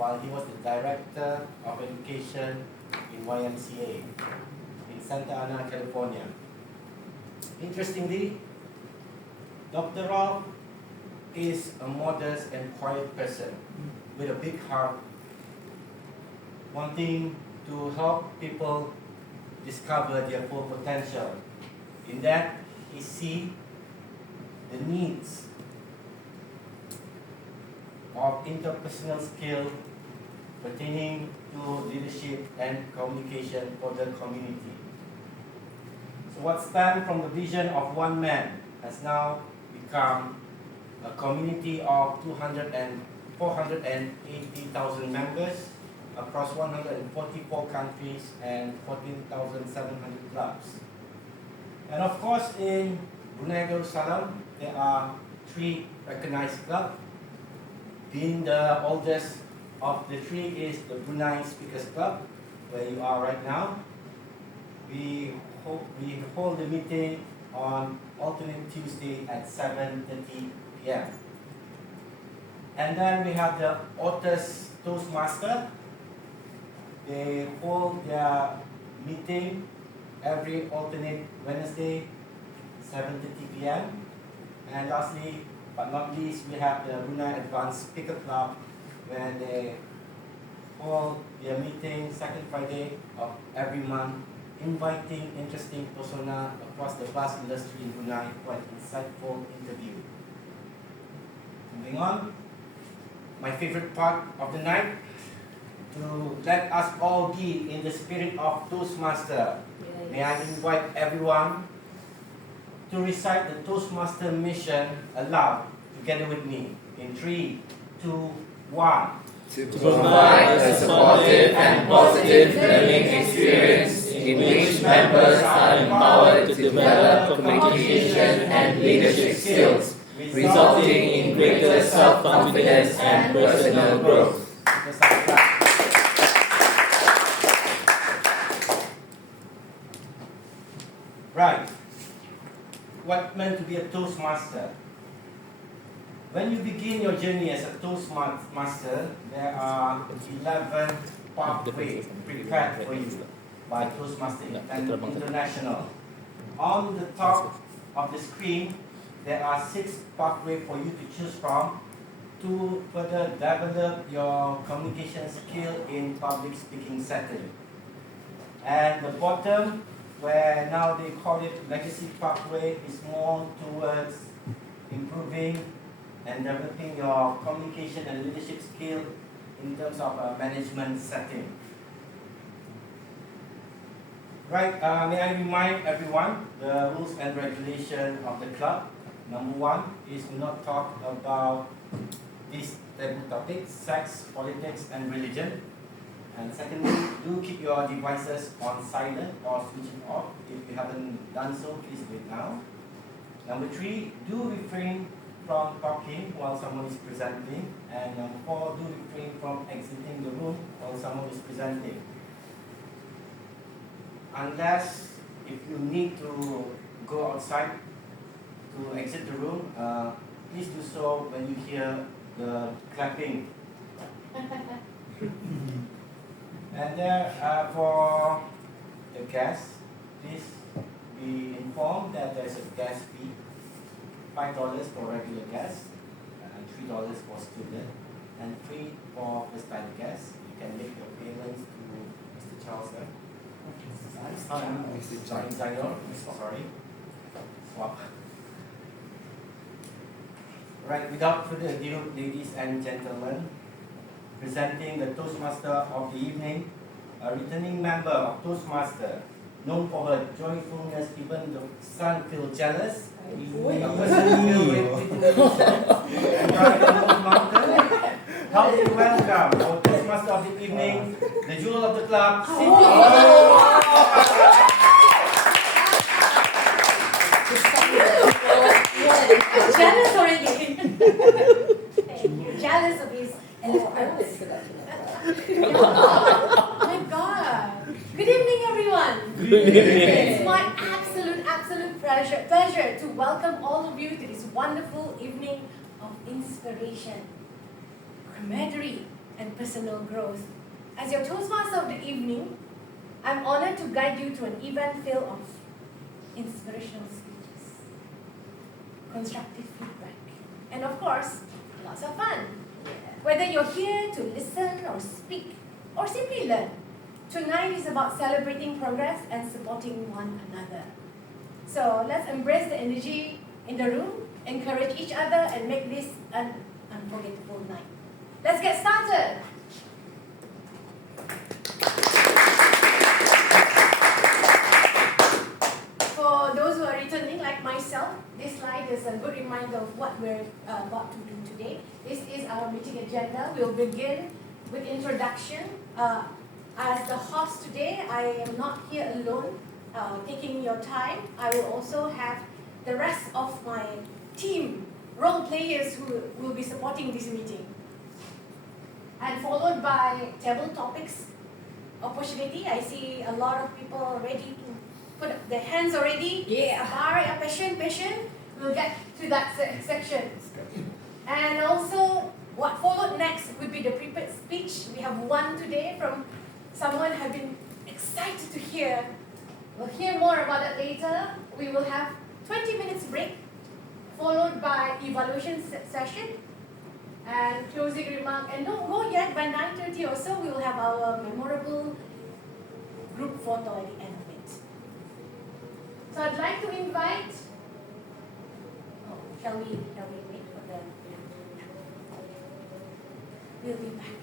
while he was the Director of Education in YMCA in Santa Ana, California. Interestingly, Dr. Ralph is a modest and quiet person with a big heart, wanting to help people discover their full potential. In that, he sees the needs of interpersonal skill pertaining to leadership and communication for the community. So what started from the vision of one man has now become a community of 480,000 members across 144 countries and 14,700 clubs. And of course, in Brunei Darussalam, there are 3 recognized clubs. Being the oldest of the 3 is the Brunei Speakers Club, where you are right now. We hold the meeting on alternate Tuesday at 7:30 p.m. And then we have the Otters Toastmasters. They hold their meeting every alternate Wednesday, 7:30 p.m. And lastly, but not least, we have the Brunei Advanced Speaker Club, where they hold their meeting second Friday of every month, inviting interesting persona across the vast industry in Brunei for an insightful interview. Moving on, my favorite part of the night, to let us all be in the spirit of Toastmaster. Yes. May I invite everyone to recite the Toastmaster mission aloud together with me in 3, 2, 1. To provide a supportive and positive learning experience in which members are empowered to develop communication and leadership skills, resulting in greater self-confidence and personal growth. Right. What meant to be a Toastmaster? When you begin your journey as a Toastmaster, there are 11 pathways prepared for you by Toastmasters International. On the top of the screen, there are 6 pathways for you to choose from to further develop your communication skill in public speaking setting. And the bottom, where now they call it legacy pathway, is more towards improving and developing your communication and leadership skill in terms of a management setting. Right, may I remind everyone the rules and regulations of the club. Number 1 is to not talk about these taboo topics: sex, politics, and religion. And secondly, do keep your devices on silent or switch it off. If you haven't done so, please do it now. Number 3, do refrain from talking while someone is presenting. And number 4, do refrain from exiting the room while someone is presenting. Unless if you need to go outside to exit the room, please do so when you hear the clapping. And there, for the guests, please be informed that there is a guest fee, $5 for regular guests, and $3 for student, and free for first-time guests. You can make your payments to Mr. Charles there. Mr. Zainor, sorry. Swap. Right, without further ado, ladies and gentlemen, presenting the Toastmaster of the evening, a returning member of Toastmaster, known for her joyfulness, even the sun feels jealous. A person filled with determination and courage to move mountain. Help me welcome our Toastmaster of the evening, the jewel of the club, Cindy. Jealous already. Jealous of his eloquence. Oh my God. Good evening, everyone. Good evening. It's my absolute pleasure to welcome all of you to this wonderful evening of inspiration, camaraderie, and personal growth. As your Toastmaster of the evening, I'm honored to guide you to an event filled of inspirational speeches, constructive feedback, and of course, lots of fun. Whether you're here to listen or speak or simply learn, tonight is about celebrating progress and supporting one another. So let's embrace the energy in the room, encourage each other, and make this an unforgettable night. Let's get started. For those who are returning, like myself, this slide is a good reminder of what we're about to do today. This is our meeting agenda. We'll begin with introduction. As the host today, I am not here alone, taking your time. I will also have the rest of my team, role players who will be supporting this meeting. And followed by table topics opportunity. I see a lot of people ready to put up their hands already. Yeah. Patient. We'll get to that section. And also, what followed next would be the prepared speech. We have one today from someone I've been excited to hear. We'll hear more about that later. We will have 20 minutes break, followed by evaluation session and closing remark. And don't go yet, by 9:30 or so, we will have our memorable group photo at the end of it. So I'd like to invite, shall we wait for the, we'll be back.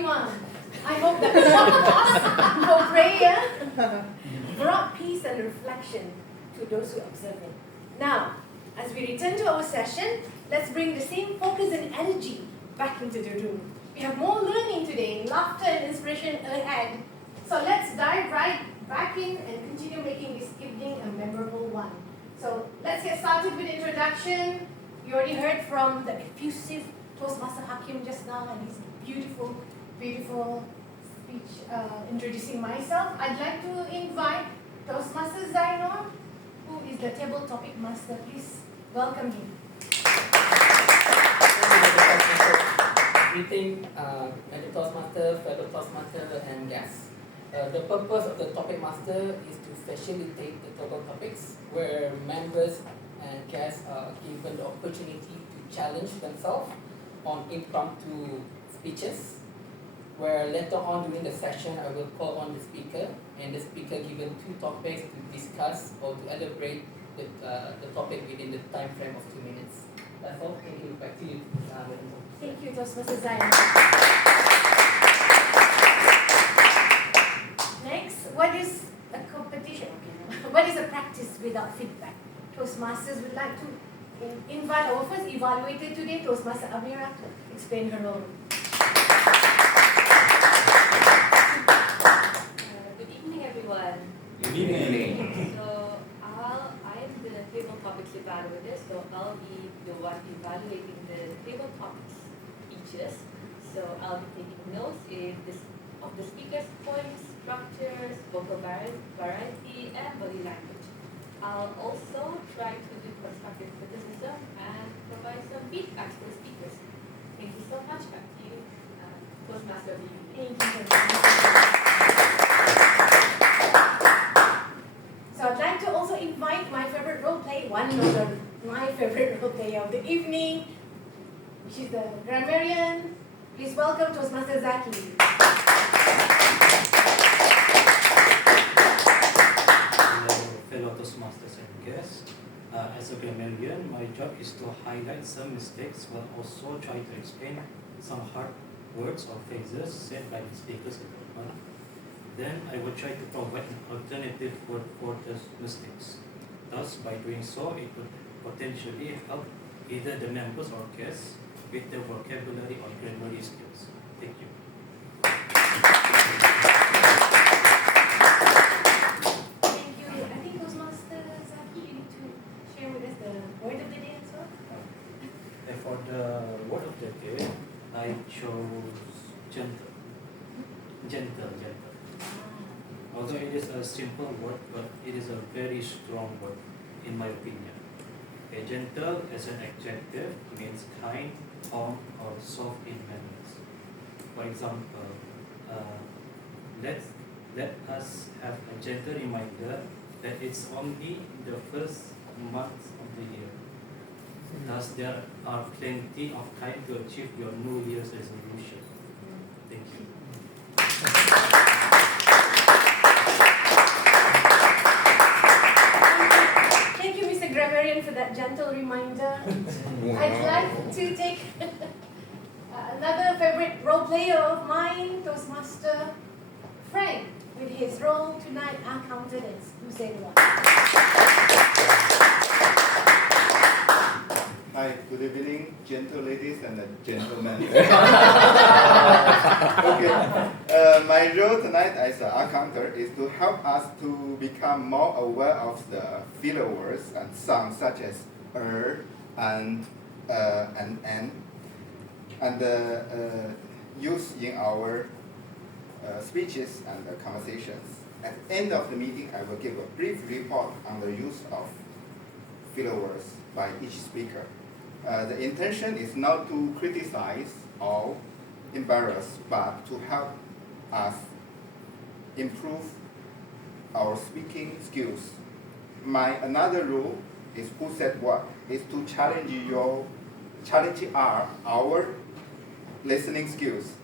everyone. I hope that for prayer brought peace and reflection to those who observe it. Now, as we return to our session, let's bring the same focus and energy back into the room. We have more learning today, laughter and inspiration ahead. So let's dive right back in and continue making this evening a memorable one. So let's get started with introduction. You already heard from the effusive Toastmaster Hakim just now and his beautiful, beautiful speech introducing myself. I'd like to invite Toastmaster Zainor, who is the table topic master. Please welcome him. Greeting, Madam Toastmaster, fellow Toastmaster, and guests. The purpose of the topic master is to facilitate the table topics, where members and guests are given the opportunity to challenge themselves on impromptu speeches, where later on during the session I will call on the speaker, and the speaker given 2 topics to discuss or to elaborate the topic within the time frame of 2 minutes. That's all. Thank you. Back to you, Madam. Thank you, Toastmaster Zainor. Next, what is a competition? Okay. What is a practice without feedback? Toastmasters would like to invite our first evaluator today, Toastmaster Amira, to explain her role. Good evening, everyone. Good evening. So, I'm the table topics evaluator, so I'll be the one evaluating the table topics speeches. So, I'll be taking notes of the speaker's points, structures, vocal variety, and body language. I'll also try to do constructive criticism and provide some feedback to the speakers. Thank you so much. Back to you, Toastmaster Vivi. Thank you. So I'd like to also invite my favorite role play, my favorite role player of the evening, which is the grammarian. Please welcome Toastmaster Zaki. Fellow Toastmasters and guests. As a grammarian, my job is to highlight some mistakes while also try to explain some hard words or phrases said by the speakers in the front. Then I will try to provide an alternative word for those mistakes. Thus, by doing so, it would potentially help either the members or guests with their vocabulary or grammar skills. Thank you. Thank you. I think Toastmaster Zaki, you need to share with us the word of the day as well. And for the word of the day, I chose gentle. Gentle. Although it is a simple word, but it is a very strong word, in my opinion. A gentle as an adjective means kind, calm, or soft in manners. For example, let us have a gentle reminder that it's only the first month of the year. Thus, there are plenty of time to achieve your New Year's resolution. Thank you. Thank you, Mr. Grammarian, for that gentle reminder. I'd like to take another favorite role player of mine, Toastmaster Frank, with his role tonight, accounted as who said what. Hi, good evening, gentle ladies and gentlemen. Okay, my role tonight as an accountant is to help us to become more aware of the filler words and sounds such as and use in our speeches and conversations. At the end of the meeting, I will give a brief report on the use of filler words by each speaker. The intention is not to criticize or embarrass, but to help us improve our speaking skills. My another rule is who said what, is to challenge our listening skills.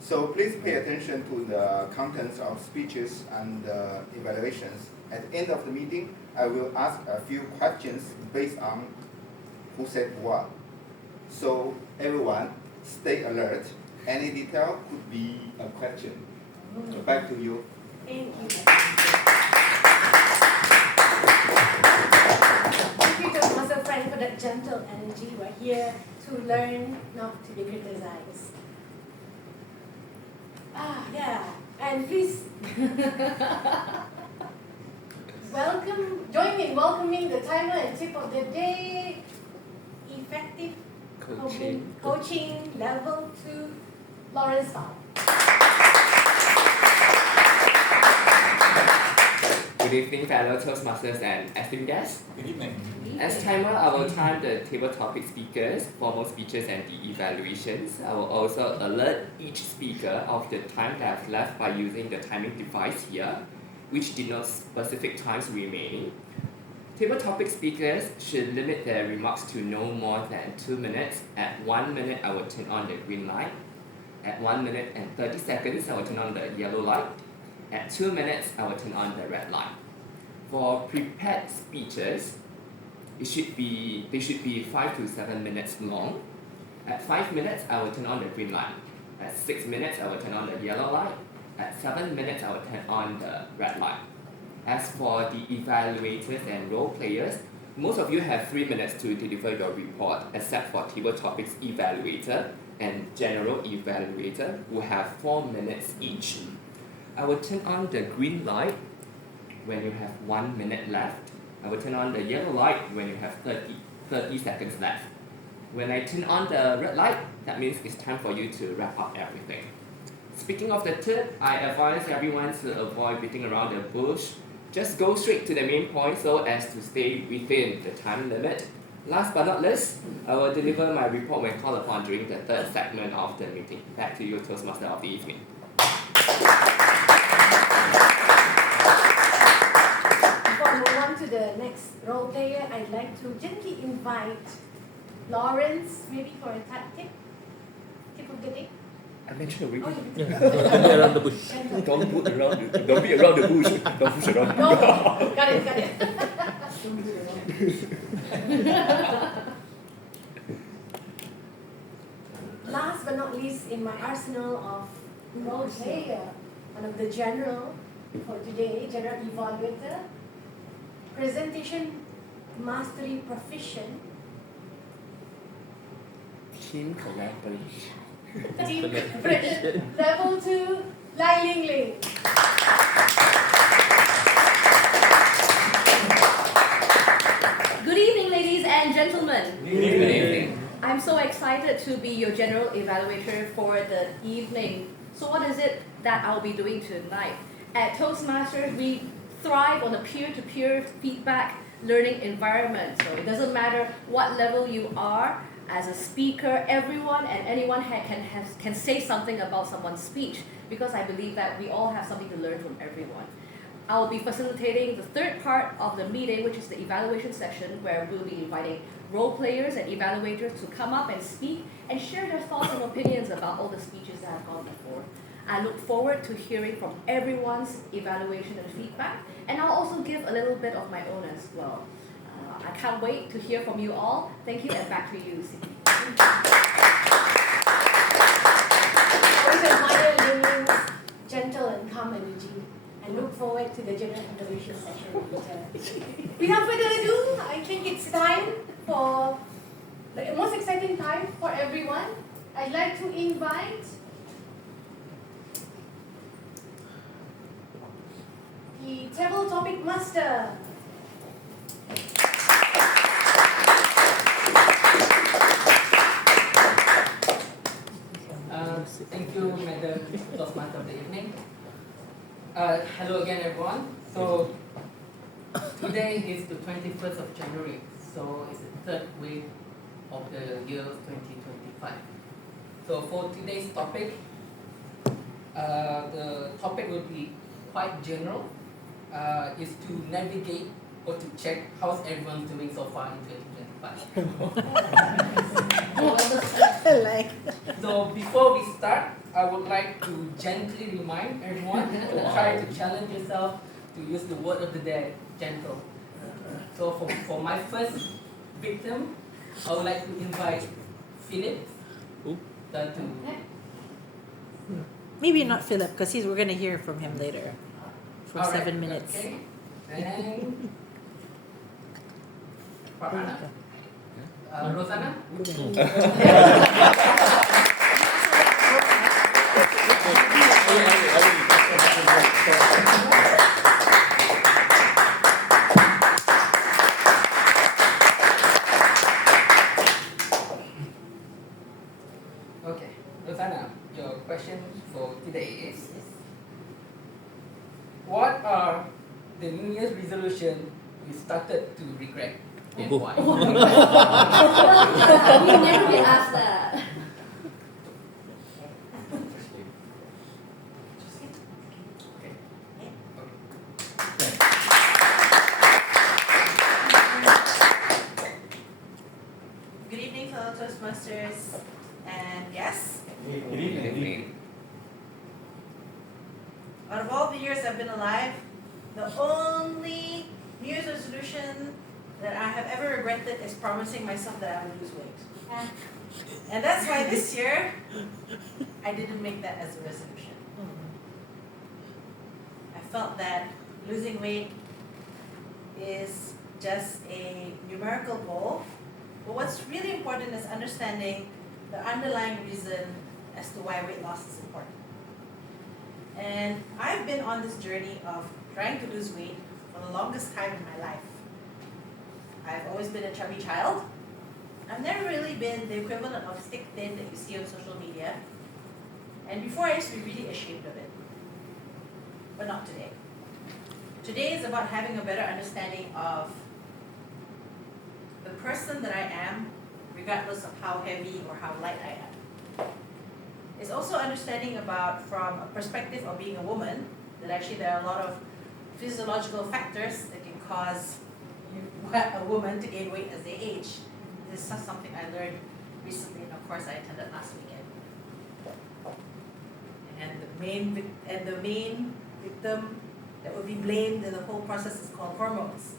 So please pay attention to the contents of speeches and evaluations. At the end of the meeting, I will ask a few questions based on who said what. So everyone, stay alert Any detail could be a question. So back to you. Thank you. Thank you, Master Frank, for that gentle energy. We're here to learn, not to be criticized. Yeah. And please join me in welcoming the timer and tip of the day. Effective coaching level 2, Lawrence Pham. Good evening, fellow Toastmasters and esteemed guests. Good evening. As timer, I will time the table topic speakers, formal speeches, and the evaluations. I will also alert each speaker of the time they have left by using the timing device here, which denotes specific times remaining. Table topic speakers should limit their remarks to no more than 2 minutes. At 1 minute, I will turn on the green light. At 1 minute and 30 seconds, I will turn on the yellow light. At 2 minutes, I will turn on the red light. For prepared speeches, they should be 5 to 7 minutes long. At 5 minutes, I will turn on the green light. At 6 minutes, I will turn on the yellow light. At 7 minutes, I will turn on the red light. As for the evaluators and role players, most of you have 3 minutes to deliver your report, except for table topics evaluator and general evaluator, who have 4 minutes each. I will turn on the green light when you have 1 minute left. I will turn on the yellow light when you have 30 seconds left. When I turn on the red light, that means it's time for you to wrap up everything. Speaking of the tip, I advise everyone to avoid beating around the bush. Just go straight to the main point so as to stay within the time limit. Last but not least, I will deliver my report when called upon during the third segment of the meeting. Back to you, Toastmaster of the evening. Before I move on to the next role player, I'd like to gently invite Lawrence, maybe for a tip of the day. I mentioned already. Oh, you Yeah, don't be around the bush. Don't beat around the bush. Don't push around the No, bush. got it. Last but not least, in my arsenal of role player, one of the general for today, general evaluator, presentation mastery proficient, Team collaboration. team level 2, Lai Ling Ling. Good evening, ladies and gentlemen. Good evening. I'm so excited to be your general evaluator for the evening. So what is it that I'll be doing tonight? At Toastmasters, we thrive on a peer-to-peer feedback learning environment. So it doesn't matter what level you are as a speaker, everyone and anyone can say something about someone's speech, because I believe that we all have something to learn from everyone. I'll be facilitating the third part of the meeting, which is the evaluation session, where we'll be inviting role players and evaluators to come up and speak and share their thoughts and opinions about all the speeches that have gone before. I look forward to hearing from everyone's evaluation and feedback, and I'll also give a little bit of my own as well. I can't wait to hear from you all. Thank you, and back to you, Cindy. Always admire Ling Ling's gentle and calm energy, and look forward to the general evaluation session later. Without further ado, I think it's time for the most exciting time for everyone. I'd like to invite the table topic master. Thank you, Madam Toastmaster of the evening. Hello again, everyone. So today is the 21st of January, so it's the third week of the year 2025. So for today's topic, the topic will be quite general. Is to navigate or to check how's everyone doing so far in 2025. So before we start, I would like to gently remind everyone to try to challenge yourself to use the word of the day, gentle. So for my first victim, I would like to invite Philip to Maybe not Philip, because we're going to hear from him later for All right, 7 minutes. Okay. And Farhana? Rosanna? Okay, Rosanna, your question for today is, what are the New Year's resolution you started to regret and why? You never been asked that. Good evening, fellow Toastmasters and guests. Good evening. Out of all the years I've been alive, the only New Year's resolution that I have ever regretted is promising myself that I would lose weight. And that's why this year, I didn't make that as a resolution. I felt that losing weight is just a numerical goal. But what's really important is understanding the underlying reason as to why weight loss is important. And I've been on this journey of trying to lose weight for the longest time in my life. I've always been a chubby child. I've never really been the equivalent of stick thin that you see on social media. And before I used to be really ashamed of it. But not today. Today is about having a better understanding of the person that I am, regardless of how heavy or how light I am. It's also understanding about, from a perspective of being a woman, that actually there are a lot of physiological factors that can cause a woman to gain weight as they age. This is something I learned recently in a course I attended last weekend. And the main victim that would be blamed in the whole process is called hormones.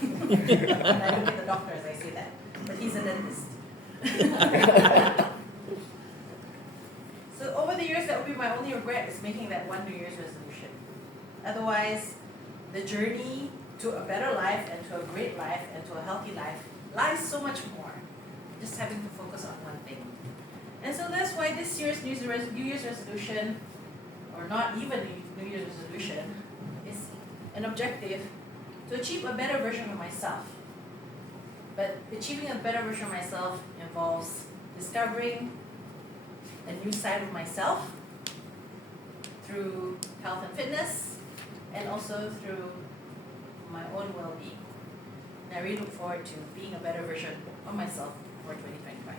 And I look at the doctor as I say that, but he's a dentist. So over the years, that would be my only regret, is making that one New Year's resolution. Otherwise, the journey to a better life and to a great life and to a healthy life lies so much more. Just having to focus on one thing. And so that's why this year's New Year's resolution, or not even a New Year's resolution, is an objective to achieve a better version of myself. But achieving a better version of myself involves discovering a new side of myself through health and fitness, and also through my own well-being. And I really look forward to being a better version of myself for 2025.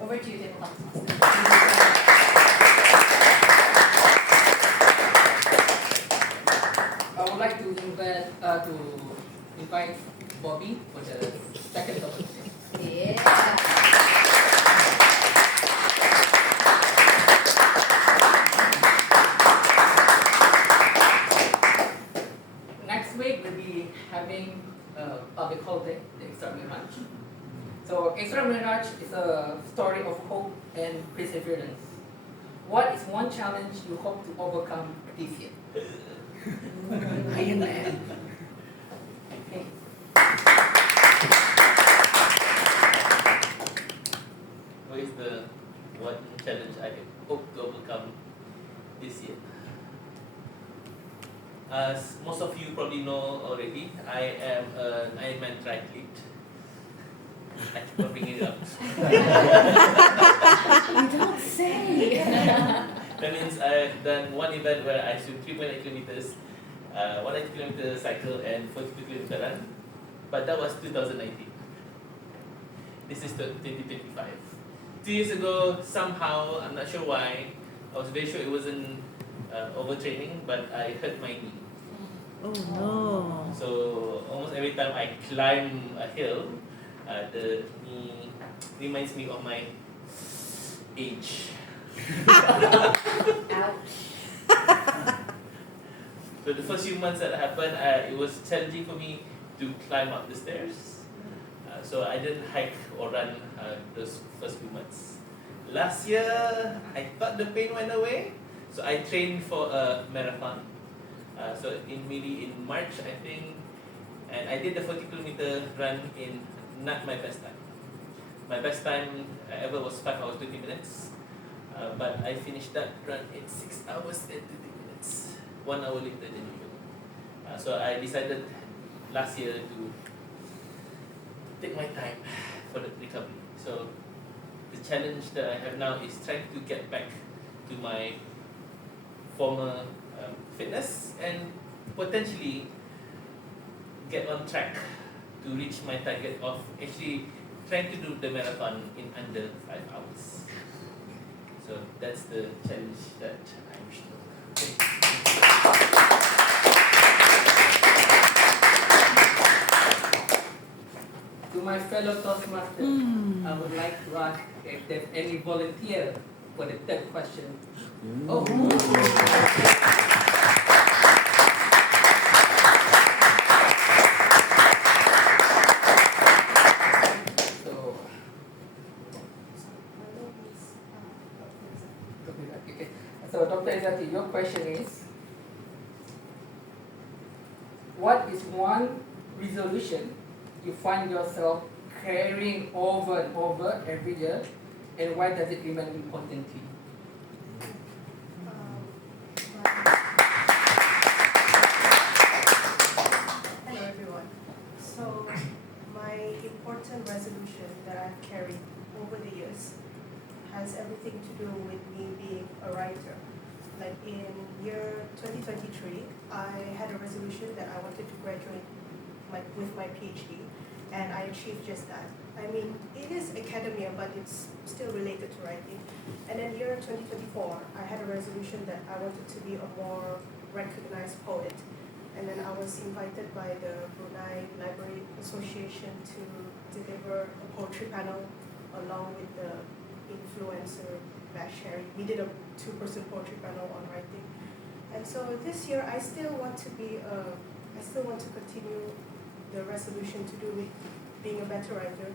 Over to you, Tabletop Master. I would like to invite Bobby for the second topic. Yeah. Next week we'll be having a public holiday, the Extraordinary Lunch. So Extraordinary Lunch is a story of hope and perseverance. What is one challenge you hope to overcome this year? Iron Man. Okay. What is the one challenge I hope to overcome this year? As most of you probably know already, I am an Ironman triathlete. I keep on bringing it up. You don't say. That means I've done one event where I swim 3.8 kilometers, 180 kilometer cycle, and 42 kilometer run. But that was 2019. This is 2025. 2 years ago, somehow, I'm not sure why, I was very sure it wasn't overtraining, but I hurt my knee. Oh no. So almost every time I climb a hill, the knee reminds me of my age. Ouch. So the first few months that happened, it was challenging for me to climb up the stairs. So I didn't hike or run those first few months. last year I thought the pain went away, so I trained for a marathon. So in March I think, and I did the 40-kilometer run in not my best time. My best time ever was 5 hours 20 minutes, but I finished that run in 6 hours and 20 minutes, 1 hour later than usual. So I decided last year to take my time for the recovery. So the challenge that I have now is trying to get back to my former fitness and potentially get on track to reach my target of actually trying to do the marathon in under 5 hours. So that's the challenge that I wish to. To my fellow Toastmasters, I would like to ask if there's any volunteer for the third question. Oh. Okay. So Dr. Izzati, your question is, what is one resolution you find yourself carrying over and over every year, and why does it remain important to you? Hello everyone. So my important resolution that I've carried over the years has everything to do with me being a writer. Like in year 2023, I had a resolution that I wanted to graduate with my PhD, and I achieved just that. I mean, it is academia, but it's still related to writing. And then year 2024, I had a resolution that I wanted to be a more recognized poet. And then I was invited by the Brunei Library Association to deliver a poetry panel along with the influencer Bash Harry. We did a 2-person poetry panel on writing. And so this year I still want to continue the resolution to do with being a better writer.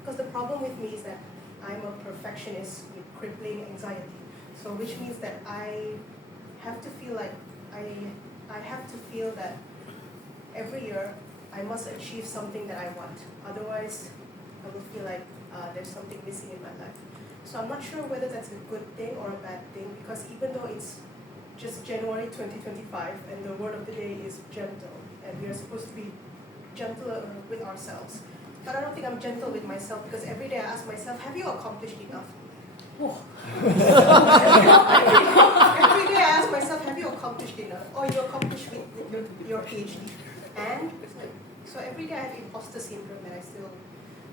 Because the problem with me is that I'm a perfectionist with crippling anxiety. So which means that I have to feel like I have to feel that every year I must achieve something that I want. Otherwise, I will feel like there's something missing in my life. So I'm not sure whether that's a good thing or a bad thing, because even though it's just January 2025 and the word of the day is gentle, and we are supposed to be gentler with ourselves. But I don't think I'm gentle with myself, because every day I ask myself, have you accomplished enough? Every day I ask myself, have you accomplished enough? Or you accomplished with your PhD? And so every day I have imposter syndrome and I still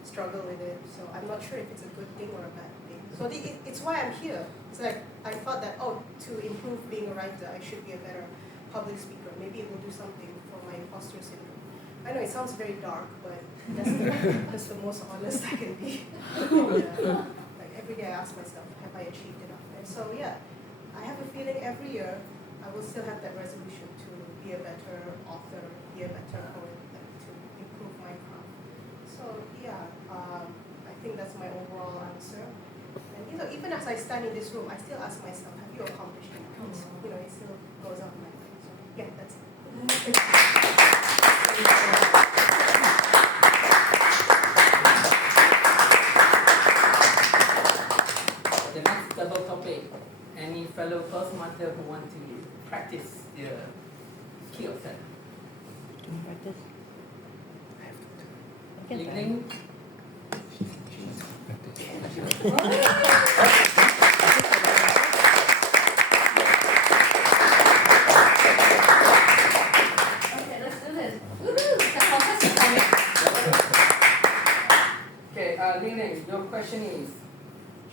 struggle with it. So I'm not sure if it's a good thing or a bad thing. So it's why I'm here. It's like I thought that, to improve being a writer, I should be a better public speaker. Maybe it will do something for my imposter syndrome. I know it sounds very dark, but that's the most honest I can be. Yeah. Like every day I ask myself, have I achieved enough? And so yeah, I have a feeling every year I will still have that resolution to be a better author, be a better poet, like to improve my craft. So yeah, I think that's my overall answer. And even as I stand in this room, I still ask myself, have you accomplished enough? It still goes on my mind. So yeah, that's it. The next double topic, any fellow Toastmaster who want to practice their skill set? Can you practice? Evening. Okay, let's do this. Woohoo! The contest is coming. Okay, Ling Ling, your question is,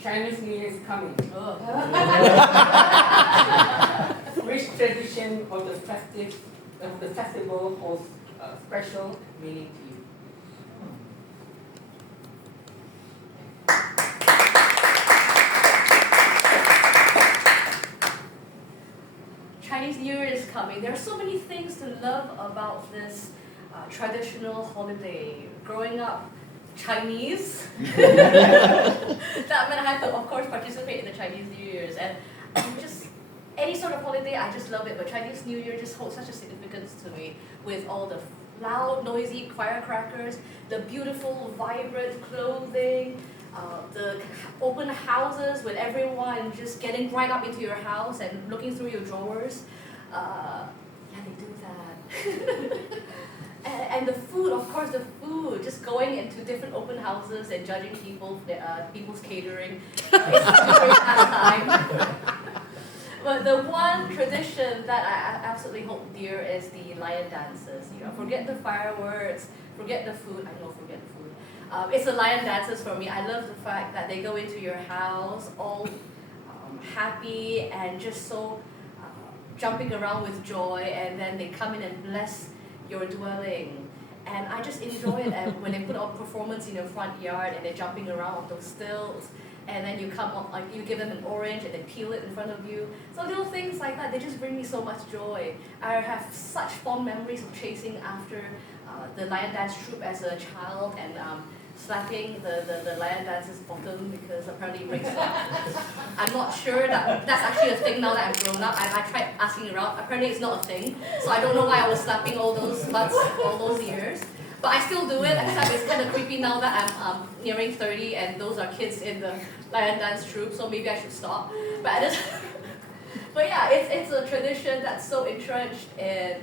Chinese New Year is coming. Which tradition of the festival holds special meaning to you? Chinese New Year is coming. There are so many things to love about this traditional holiday. Growing up, Chinese. That meant I had to, of course, participate in the Chinese New Year's. And just any sort of holiday, I just love it. But Chinese New Year just holds such a significance to me with all the loud, noisy firecrackers, the beautiful, vibrant clothing, the open houses with everyone just getting right up into your house and looking through your drawers. Yeah, they do that. And the food, of course, the food, just going into different open houses and judging people's catering. It's a great pastime. But the one tradition that I absolutely hold dear is the lion dances. You know, forget the fireworks, forget the food. I know, forget the food. It's the lion dances for me. I love the fact that they go into your house all happy and just so jumping around with joy, and then they come in and bless your dwelling. And I just enjoy it when they put on performance in your front yard and they're jumping around on those stilts, and then you come up, like you give them an orange and they peel it in front of you. So little things like that, they just bring me so much joy. I have such fond memories of chasing after the lion dance troupe as a child and slapping the lion dancer's bottom because apparently it breaks up. I'm not sure that that's actually a thing now that I've grown up. I tried asking around. Apparently it's not a thing. So I don't know why I was slapping all those butts all those years. But I still do it, except it's kind of creepy now that I'm nearing 30 and those are kids in the lion dance troupe, so maybe I should stop. But yeah, it's a tradition that's so entrenched in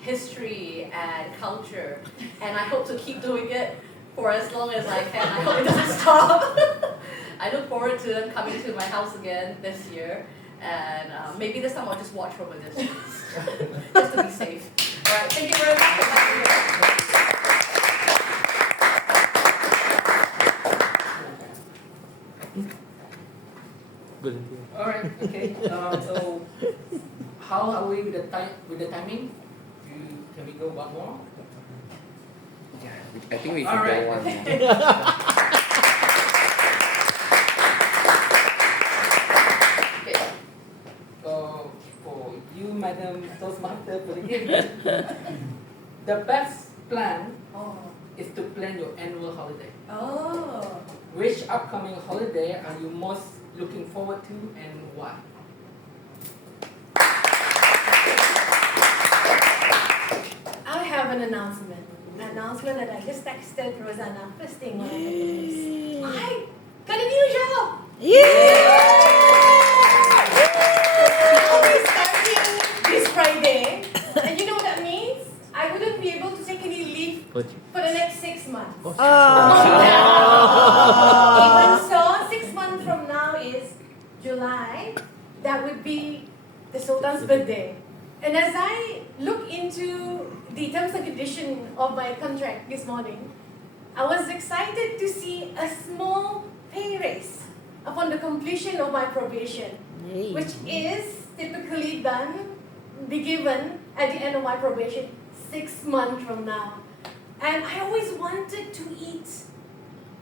history and culture, and I hope to keep doing it for as long as I can. I hope it doesn't stop. I look forward to them coming to my house again this year, and maybe this time I'll just watch from a distance, just to be safe. All right, thank you very much for having me. All right, okay. So, how are we with the timing? Can we go one more? Yeah, I think we All should right. go on. Okay. For you, Madam Toastmaster, the best plan is to plan your annual holiday. Oh. Which upcoming holiday are you most looking forward to and why? I have an announcement. An announcement that I just texted Rosanna first thing when I got the news. I got a new job! I'll be starting this Friday. And you know what that means? I wouldn't be able to take any leave for the next 6 months. Even so, 6 months from now is July. That would be the Sultan's birthday. And as I look into the terms and conditions of my contract this morning, I was excited to see a small pay raise upon the completion of my probation, which is typically be given at the end of my probation 6 months from now. And I always wanted to eat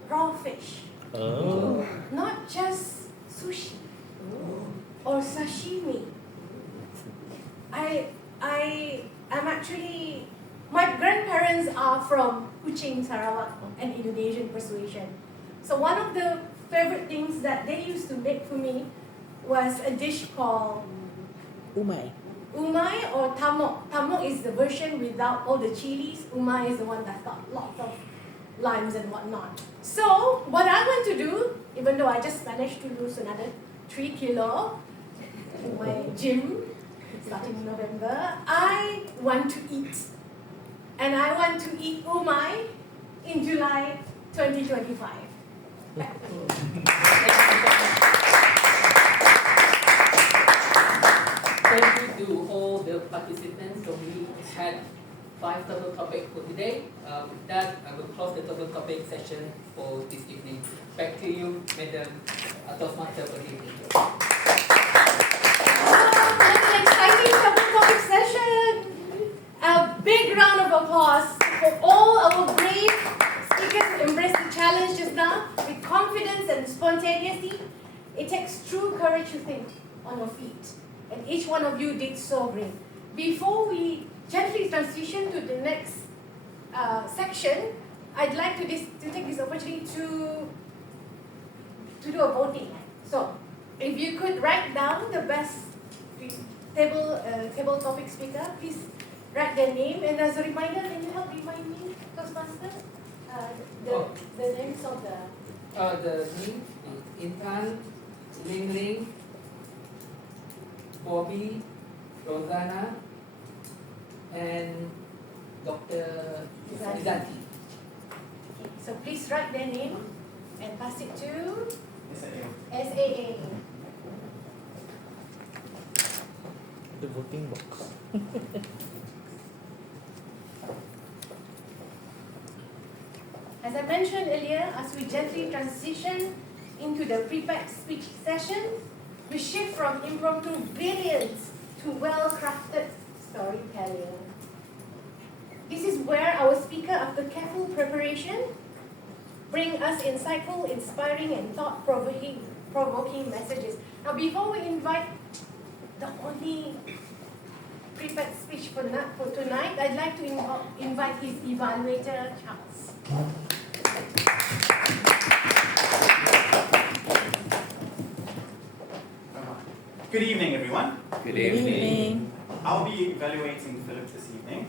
raw fish. Oh. Not just sushi or sashimi. I'm actually, my grandparents are from Kuching, Sarawak, and Indonesian persuasion. So one of the favorite things that they used to make for me was a dish called Umai. umai or tamok. Tamok is the version without all the chilies. Umai is the one that's got lots of limes and whatnot. So what I want to do, even though I just managed to lose another 3 kilo in my gym starting in November, I want to eat. And I want to eat umai in July 2025. Thank you to all the participants. So we had 5 total topics for today. With that, I will close the total topic session for this evening. Back to you, Madam Toastmaster, for the evening. What an exciting topic session! A big round of applause for all our brave speakers who embraced the challenge just now with confidence and spontaneity. It takes true courage to think on your feet, and each one of you did so great. Before we gently transition to the next section, I'd like to take this opportunity to do a voting. So, if you could write down the best table topic speaker, please write their name. And as a reminder, can you help remind me, Toastmaster, the names of the name is Intan, Ling Ling, Bobby, Rosanna, and Dr. Izanti. Izanti. Okay, so please write their name and pass it to SAA. The voting box. As I mentioned earlier, as we gently transition into the prepared speech session, we shift from impromptu brilliance to well-crafted storytelling. This is where our speaker, after careful preparation, bring us insightful, inspiring, and thought-provoking messages. Now, before we invite the only prepared speech for tonight, I'd like to invite his evaluator, Charles. Good evening, everyone. Good evening. I'll be evaluating Philip this evening.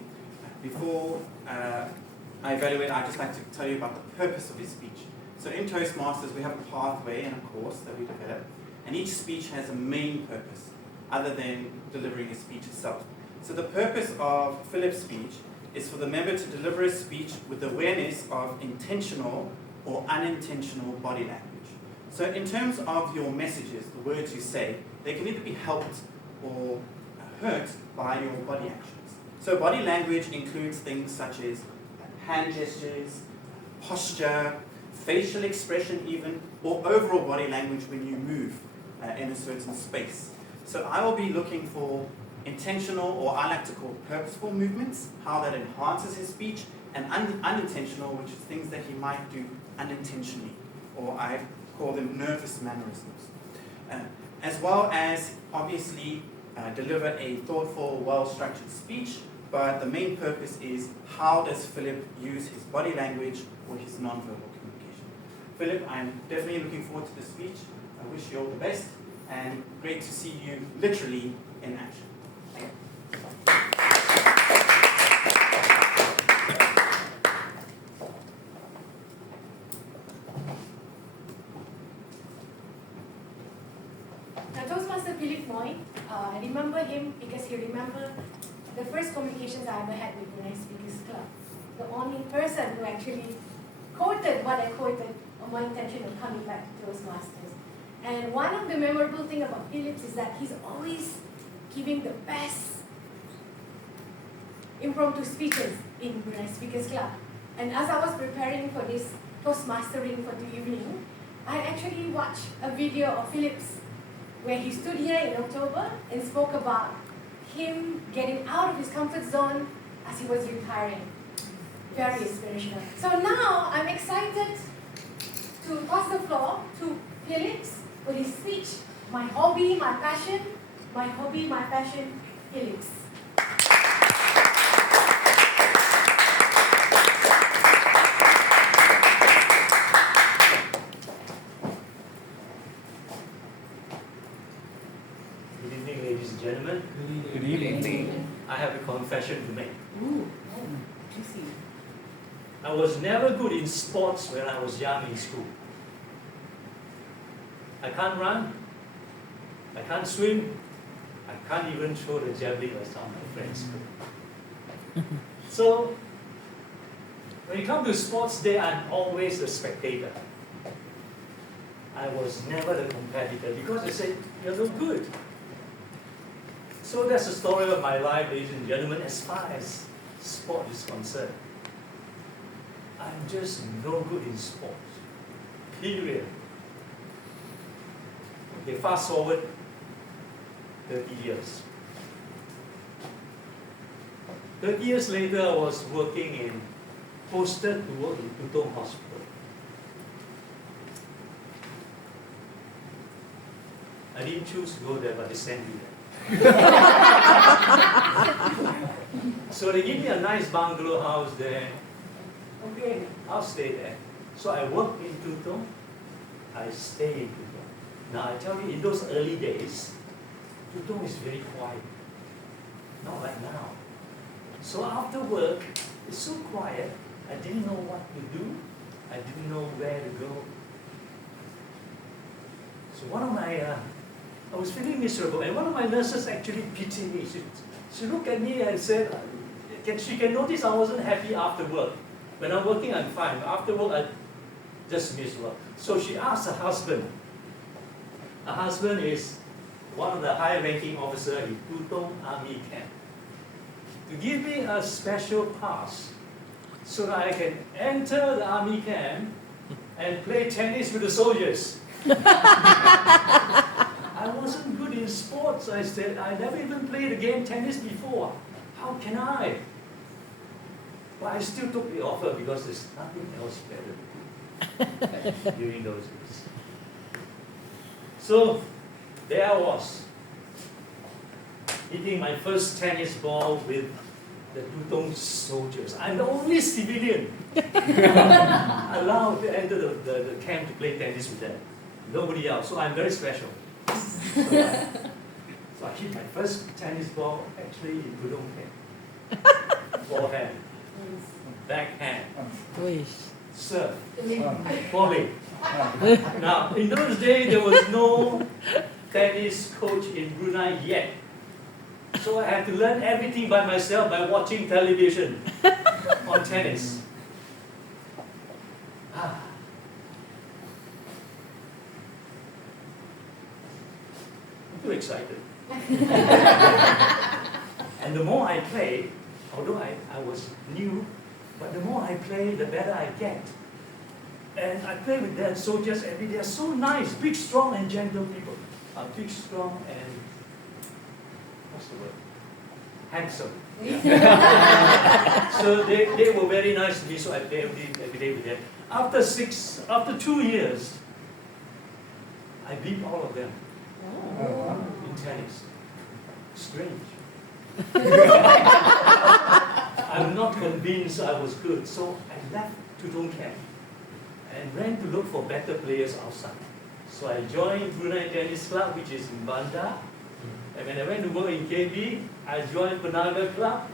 Before I evaluate, I'd just like to tell you about the purpose of his speech. So in Toastmasters, we have a pathway and a course that we develop, and each speech has a main purpose, other than delivering a speech itself. So the purpose of Philip's speech is for the member to deliver a speech with awareness of intentional or unintentional body language. So in terms of your messages, the words you say, they can either be helped or hurt by your body actions. So body language includes things such as hand gestures, posture, facial expression even, or overall body language when you move in a certain space. So I will be looking for intentional, or I like to call purposeful movements, how that enhances his speech, and unintentional, which is things that he might do unintentionally, or I call them nervous mannerisms. As well as, obviously, deliver a thoughtful, well-structured speech, but the main purpose is how does Philip use his body language or his non-verbal communication. Philip, I'm definitely looking forward to the speech. I wish you all the best, and great to see you literally in action. Thank you. Now, Toastmaster Philip Moy, I remember him because he remembered the first communications I ever had with Brunei Speakers Club. The only person who actually quoted what I quoted on my intention of coming back to Toastmasters. And one of the memorable things about Philip is that he's always giving the best impromptu speeches in Brunei Speakers Club. And as I was preparing for this Toastmastering for the evening, I actually watched a video of Philip's where he stood here in October and spoke about him getting out of his comfort zone as he was retiring. Very inspirational. So now I'm excited to pass the floor to Felix for his speech, My Hobby, My Passion, My Hobby, My Passion, Felix. Good evening, ladies and gentlemen. Good evening. I have a confession to make. Ooh, juicy. I was never good in sports when I was young in school. I can't run, I can't swim, I can't even throw the javelin as some of my friends could. So, when it comes to sports day, I'm always a spectator. I was never the competitor because they said, you're no good. So that's the story of my life, ladies and gentlemen, as far as sport is concerned. I'm just no good in sports. Period. Okay, fast forward 30 years. 30 years later, I was posted to work in Putong Hospital. I didn't choose to go there, but they sent me there. So they give me a nice bungalow house there. okay, I'll stay there. So I work in Tutong, I stay in Tutong. Now I tell you, in those early days, Tutong is very quiet, not like now. So after work, it's so quiet, I didn't know what to do, I didn't know where to go. So I was feeling miserable, and one of my nurses actually pitied me. She looked at me and said, she can notice I wasn't happy after work. When I'm working, I'm fine. After work, I just miss work. So she asked her husband. Her husband is one of the high-ranking officers in Tutong Army Camp, to give me a special pass so that I can enter the army camp and play tennis with the soldiers. I wasn't good in sports, I said. I never even played a game tennis before. How can I? But I still took the offer because there's nothing else better to do during those days. So there I was, hitting my first tennis ball with the Tutong soldiers. I'm the only civilian allowed to enter the camp to play tennis with them. Nobody else, so I'm very special. So I hit my first tennis ball actually in Tutong camp. Forehand, backhand, serve, volley. Now, in those days, there was no tennis coach in Brunei yet. So I had to learn everything by myself by watching television on tennis. I'm too excited. And the more I play, although I was new, but the more I play, the better I get. And I play with their soldiers every day. They're so nice, big, strong, and gentle people. Big, strong, and what's the word? Handsome. So they were very nice to me, so I played every day with them. After 2 years, I beat all of them in tennis. Strange. I'm not convinced I was good, so I left Tutong camp and went to look for better players outside. So I joined Brunei Tennis Club, which is in Bandar. And when I went to work in KB, I joined Penaga Club,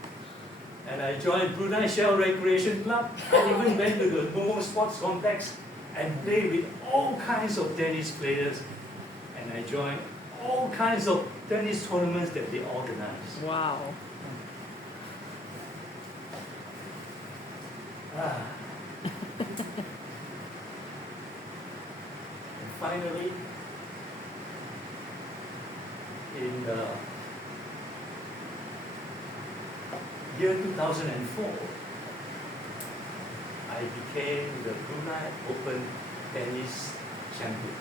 and I joined Brunei Shell Recreation Club. I even went to the Momo Sports Complex and played with all kinds of tennis players. And I joined all kinds of tennis tournaments that they organize. Wow. And finally, in the year 2004, I became the Brunei Open Tennis Champion.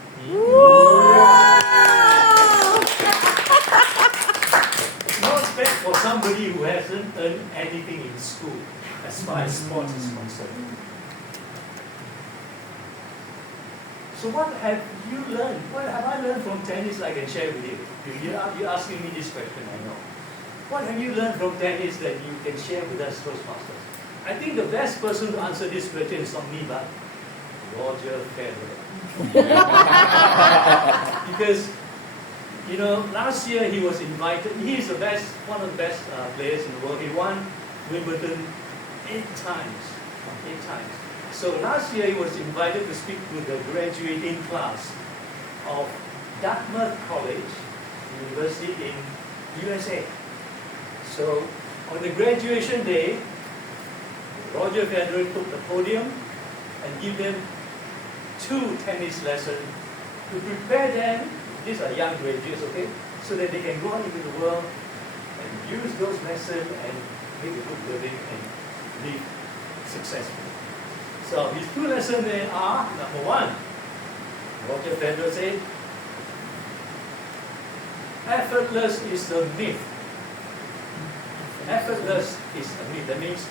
Not bad for somebody who hasn't earned anything in school as far as sports is concerned. So what have you learned? What have I learned from tennis I can share with you? You're asking me this question, I know. What have you learned from tennis that you can share with us, Toastmasters? I think the best person to answer this question is not me, but Roger Federer. Because, last year he was invited. He is one of the best players in the world. He won Wimbledon 8 times. 8 times. So last year he was invited to speak to the graduating class of Dartmouth College, University in USA. So on the graduation day, Roger Federer took the podium and gave them 2 tennis lessons to prepare them. These are young graduates, okay? So that they can go out into the world and use those lessons and make a good living and live successfully. So his 2 lessons there are, number 1, Roger Federer said, effortless is a myth. Effortless is a myth. That means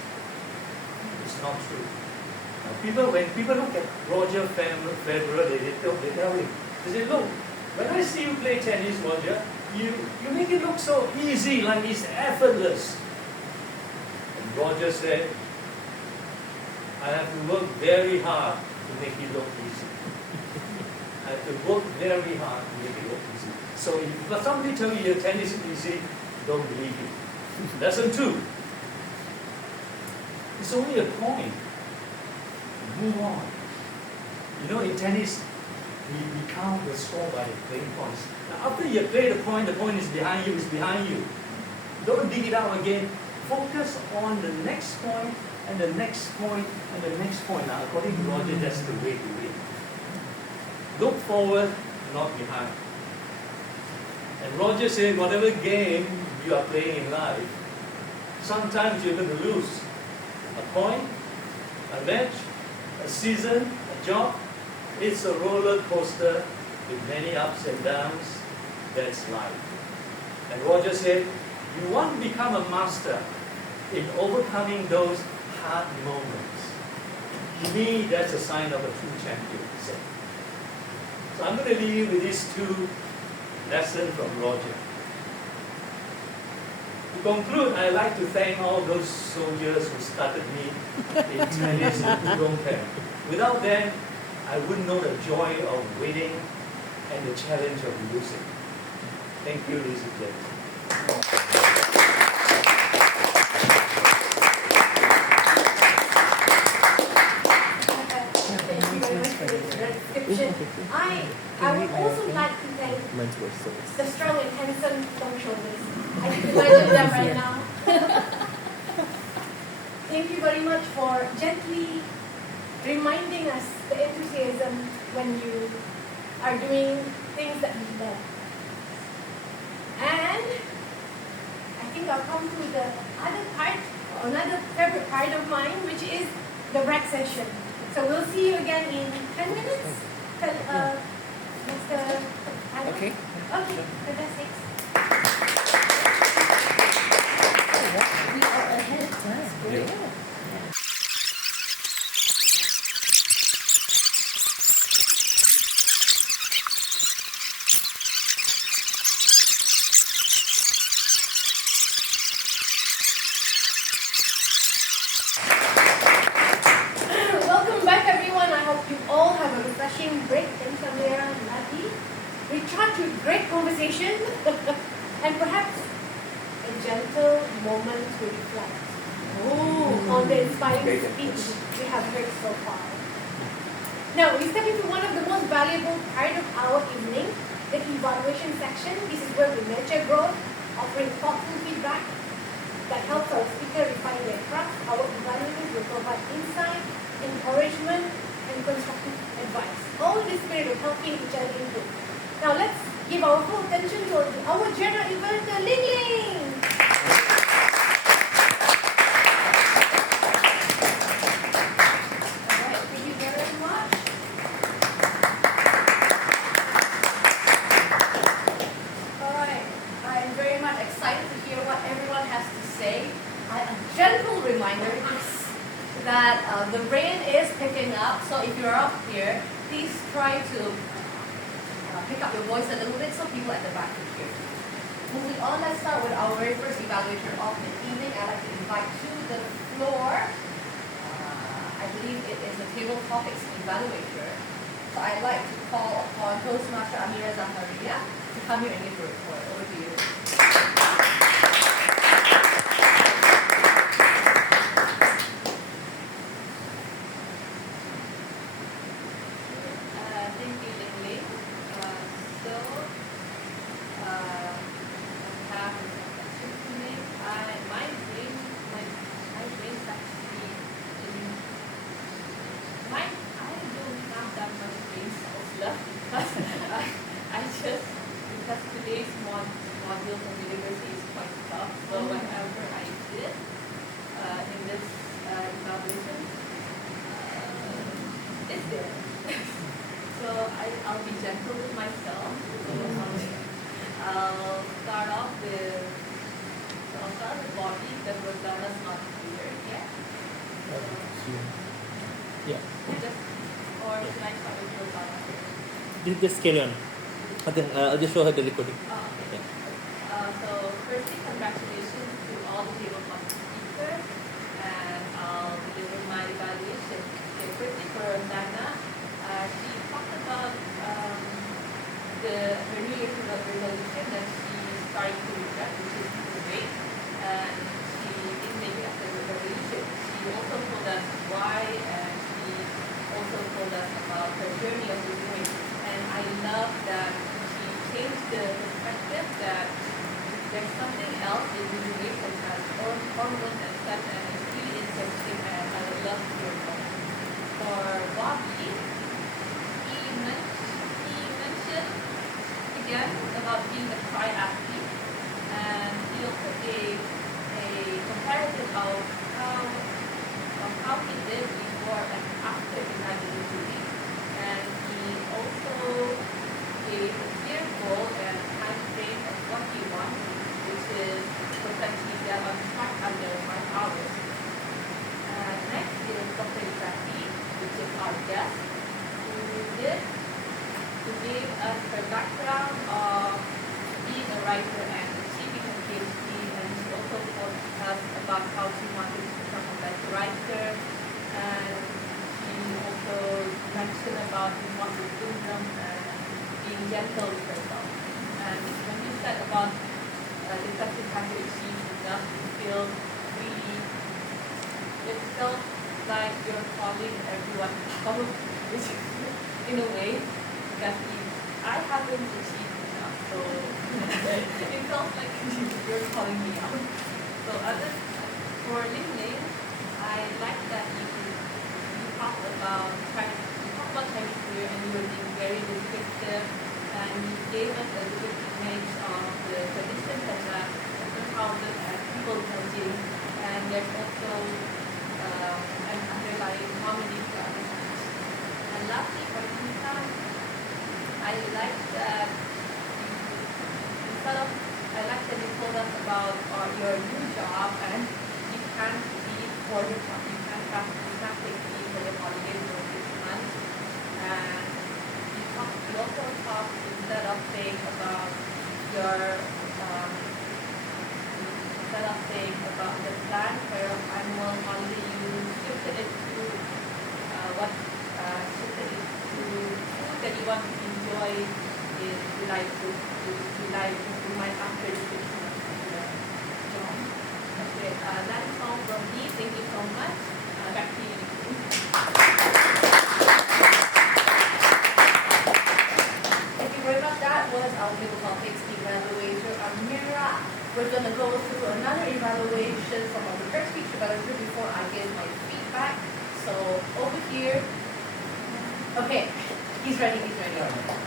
it's not true. Now when people look at Roger Federer, they tell him, they say, look, when I see you play tennis, Roger, you make it look so easy, like it's effortless. And Roger said, I have to work very hard to make it look easy. I have to work very hard to make it look easy. So if somebody tells you your tennis is easy, don't believe it. Lesson 2. It's only a point. Move on. You know, in tennis, we count the score by playing points. Now, after you play the point is behind you, Don't dig it out again. Focus on the next point, and the next point, and the next point. Now, according to Roger, that's the way to win. Look forward, not behind. And Roger said, whatever game you are playing in life, sometimes you're going to lose. A point, a match, a season, a job. It's a roller coaster with many ups and downs. That's life. And Roger said, you want to become a master in overcoming those hard moments. To me, that's a sign of a true champion, he said. So I'm going to leave you with these 2 lessons from Roger. To conclude, I'd like to thank all those soldiers who started me in tennis in Pudong camp. Without them, I wouldn't know the joy of winning and the challenge of losing. Thank you, ladies and gentlemen. I would also like to thank the strong and handsome Tom Shoulders. I can imagine them right now. Thank you very much for gently reminding us the enthusiasm when you are doing things that we love. And I think I'll come to the other part, another favorite part of mine, which is the break session. So we'll see you again in 10 minutes. Mr. Adam? Okay. Okay, fantastic. We are ahead of time. Yeah. Welcome back, everyone. I hope you all have a refreshing break in somewhere lovely. Recharge with great conversation and perhaps a gentle moment to reflect on the inspiring speech we have heard so far. Now, we step into one of the most valuable part of our evening, the evaluation section. This is where we measure growth, offering thoughtful feedback that helps our speaker refine their craft. Our evaluators will provide insight, encouragement, and constructive advice. All in the spirit of helping each other improve. Now let's give our full attention to our general evaluator, Ling Ling. Alright, thank you very much. Alright, I'm very much excited to hear what everyone has to say. A gentle reminder is that the rain is picking up, so if you're up here, please try to pick up your voice a little bit so people at the back can hear. Moving on, let's start with our very first evaluator of the evening. I'd like to invite to the floor. I believe it is the table topics evaluator. So I'd like to call upon Toastmaster Amira Zaharia to come here and give a report. Over to you. Thank you, Ling Ling. I have a question to make. My brain's actually I don't have that much brain cells left because today's module for university is quite tough. So whatever I did in this evaluation, it's good. So I'll be gentle with myself. I'll start off with body that Rosana's not clear yet. Yeah. Or should I start with Rosana first? Just carry on. I'll just show her the recording. Oh, okay. So firstly, congratulations to all the table topic speakers, and I'll deliver my evaluation our guest who gave us her background of being a writer and achieving a PhD, and she also told us about how she wanted to become a better writer, and she also mentioned about imposter syndrome and being gentle with herself. And when you said about discussing how to achieve enough, you feel really, it felt like you're calling everyone out, which in a way, because I haven't achieved enough, so it felt like you're calling me out. So for Ling Ling, I like that you talked about Chinese New Year and you were being very descriptive, and you gave us a good image of the tradition that different houses and people judging, and there's also an underlying comedy to our speech. And lastly, for Tina, I like that you told us about your new job, and you can't leave for your you can't take leave for your holidays for 6 months. And you also talked, instead of saying about your instead of saying about the plan for your annual holiday, you shifted it to food that you want to enjoy in July after the 6 months of your job. Okay, that's all from me. Thank you so much. Back to you. Thank you very much. That was our table topics evaluator, Amira. We're going to go through another evaluation from our prepared speech evaluator before I give my feedback. So over here, okay, he's ready.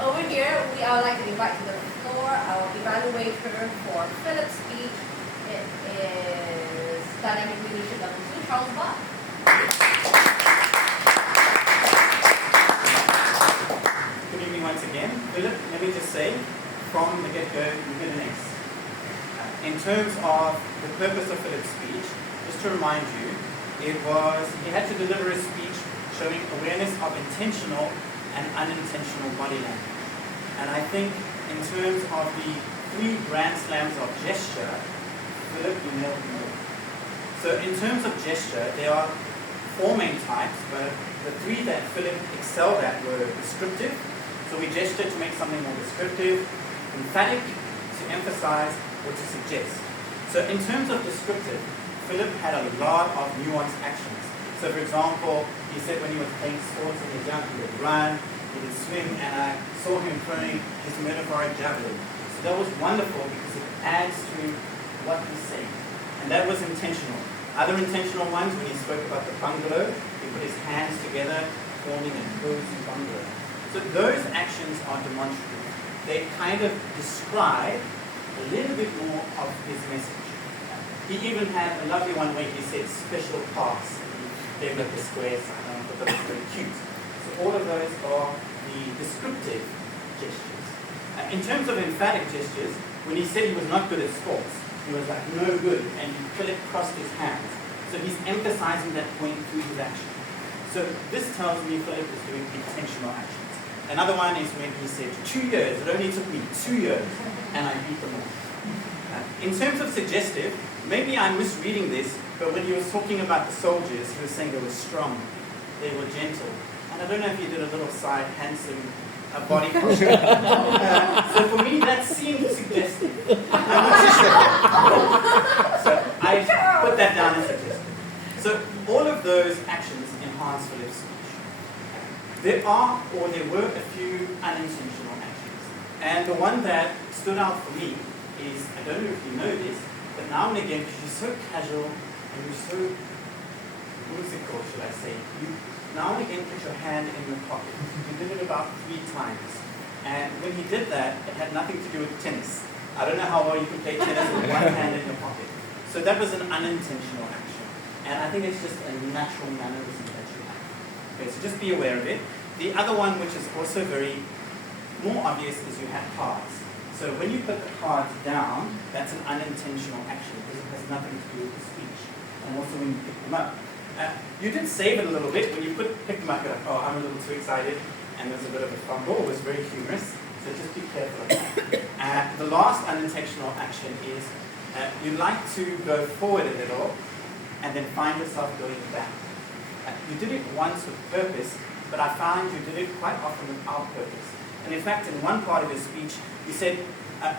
Over here, I would like to invite to the floor our evaluator for Philip's speech. It is Dynamic Leadership Level 2, Charles Buck. Good evening once again. Philip, let me just say, from the get-go, you hit an ace. In terms of the purpose of Philip's speech, just to remind you, he had to deliver a speech showing awareness of intentional and unintentional body language. And I think in terms of the 3 grand slams of gesture, Philip, you nailed them all. So in terms of gesture, there are 4 main types, but the 3 that Philip excelled at were descriptive. So we gesture to make something more descriptive, emphatic, to emphasize, or to suggest. So in terms of descriptive, Philip had a lot of nuanced actions. So for example, he said when he was playing sports in the jump, he would run, he would swim, and I saw him throwing his metaphoric javelin. So that was wonderful because it adds to what he's saying. And that was intentional. Other intentional ones, when he spoke about the bungalow, he put his hands together, forming a cozy bungalow. So those actions are demonstrative. They kind of describe a little bit more of his message. He even had a lovely one where he said special pass. He gave up the square sign. I thought that was very cute. So all of those are the descriptive gestures. In terms of emphatic gestures, when he said he was not good at sports, he was like, no good, and Philip crossed his hands. So he's emphasizing that point through his action. So this tells me Philip is doing intentional actions. Another one is when he said 2 years, it only took me 2 years, and I beat them all. In terms of suggestive, maybe I'm misreading this, but when he was talking about the soldiers, he was saying they were strong, they were gentle. And I don't know if he did a little side handsome body posture. So for me, that seemed suggestive. I'm not too sure. So I put that down as suggestive. So all of those actions enhance Philip's speech. There were a few unintentional actions. And the one that stood out for me is, I don't know if you know this, but now and again, because you're so casual and you're so musical, should I say, you now and again put your hand in your pocket. You did it about 3 times. And when he did that, it had nothing to do with tennis. I don't know how well you can play tennis with one hand in your pocket. So that was an unintentional action. And I think it's just a natural mannerism that you have. Okay, so just be aware of it. The other one, which is also very more obvious, is you have cards. So when you put the cards down, that's an unintentional action because it has nothing to do with the speech. And also when you pick them up. You did save it a little bit when you picked them up. You're like, oh, I'm a little too excited, and there's a bit of a fumble. It was very humorous, so just be careful of that. The last unintentional action is you like to go forward a little, and then find yourself going back. You did it once with purpose, but I found you did it quite often without purpose. And in fact, in one part of your speech, you said,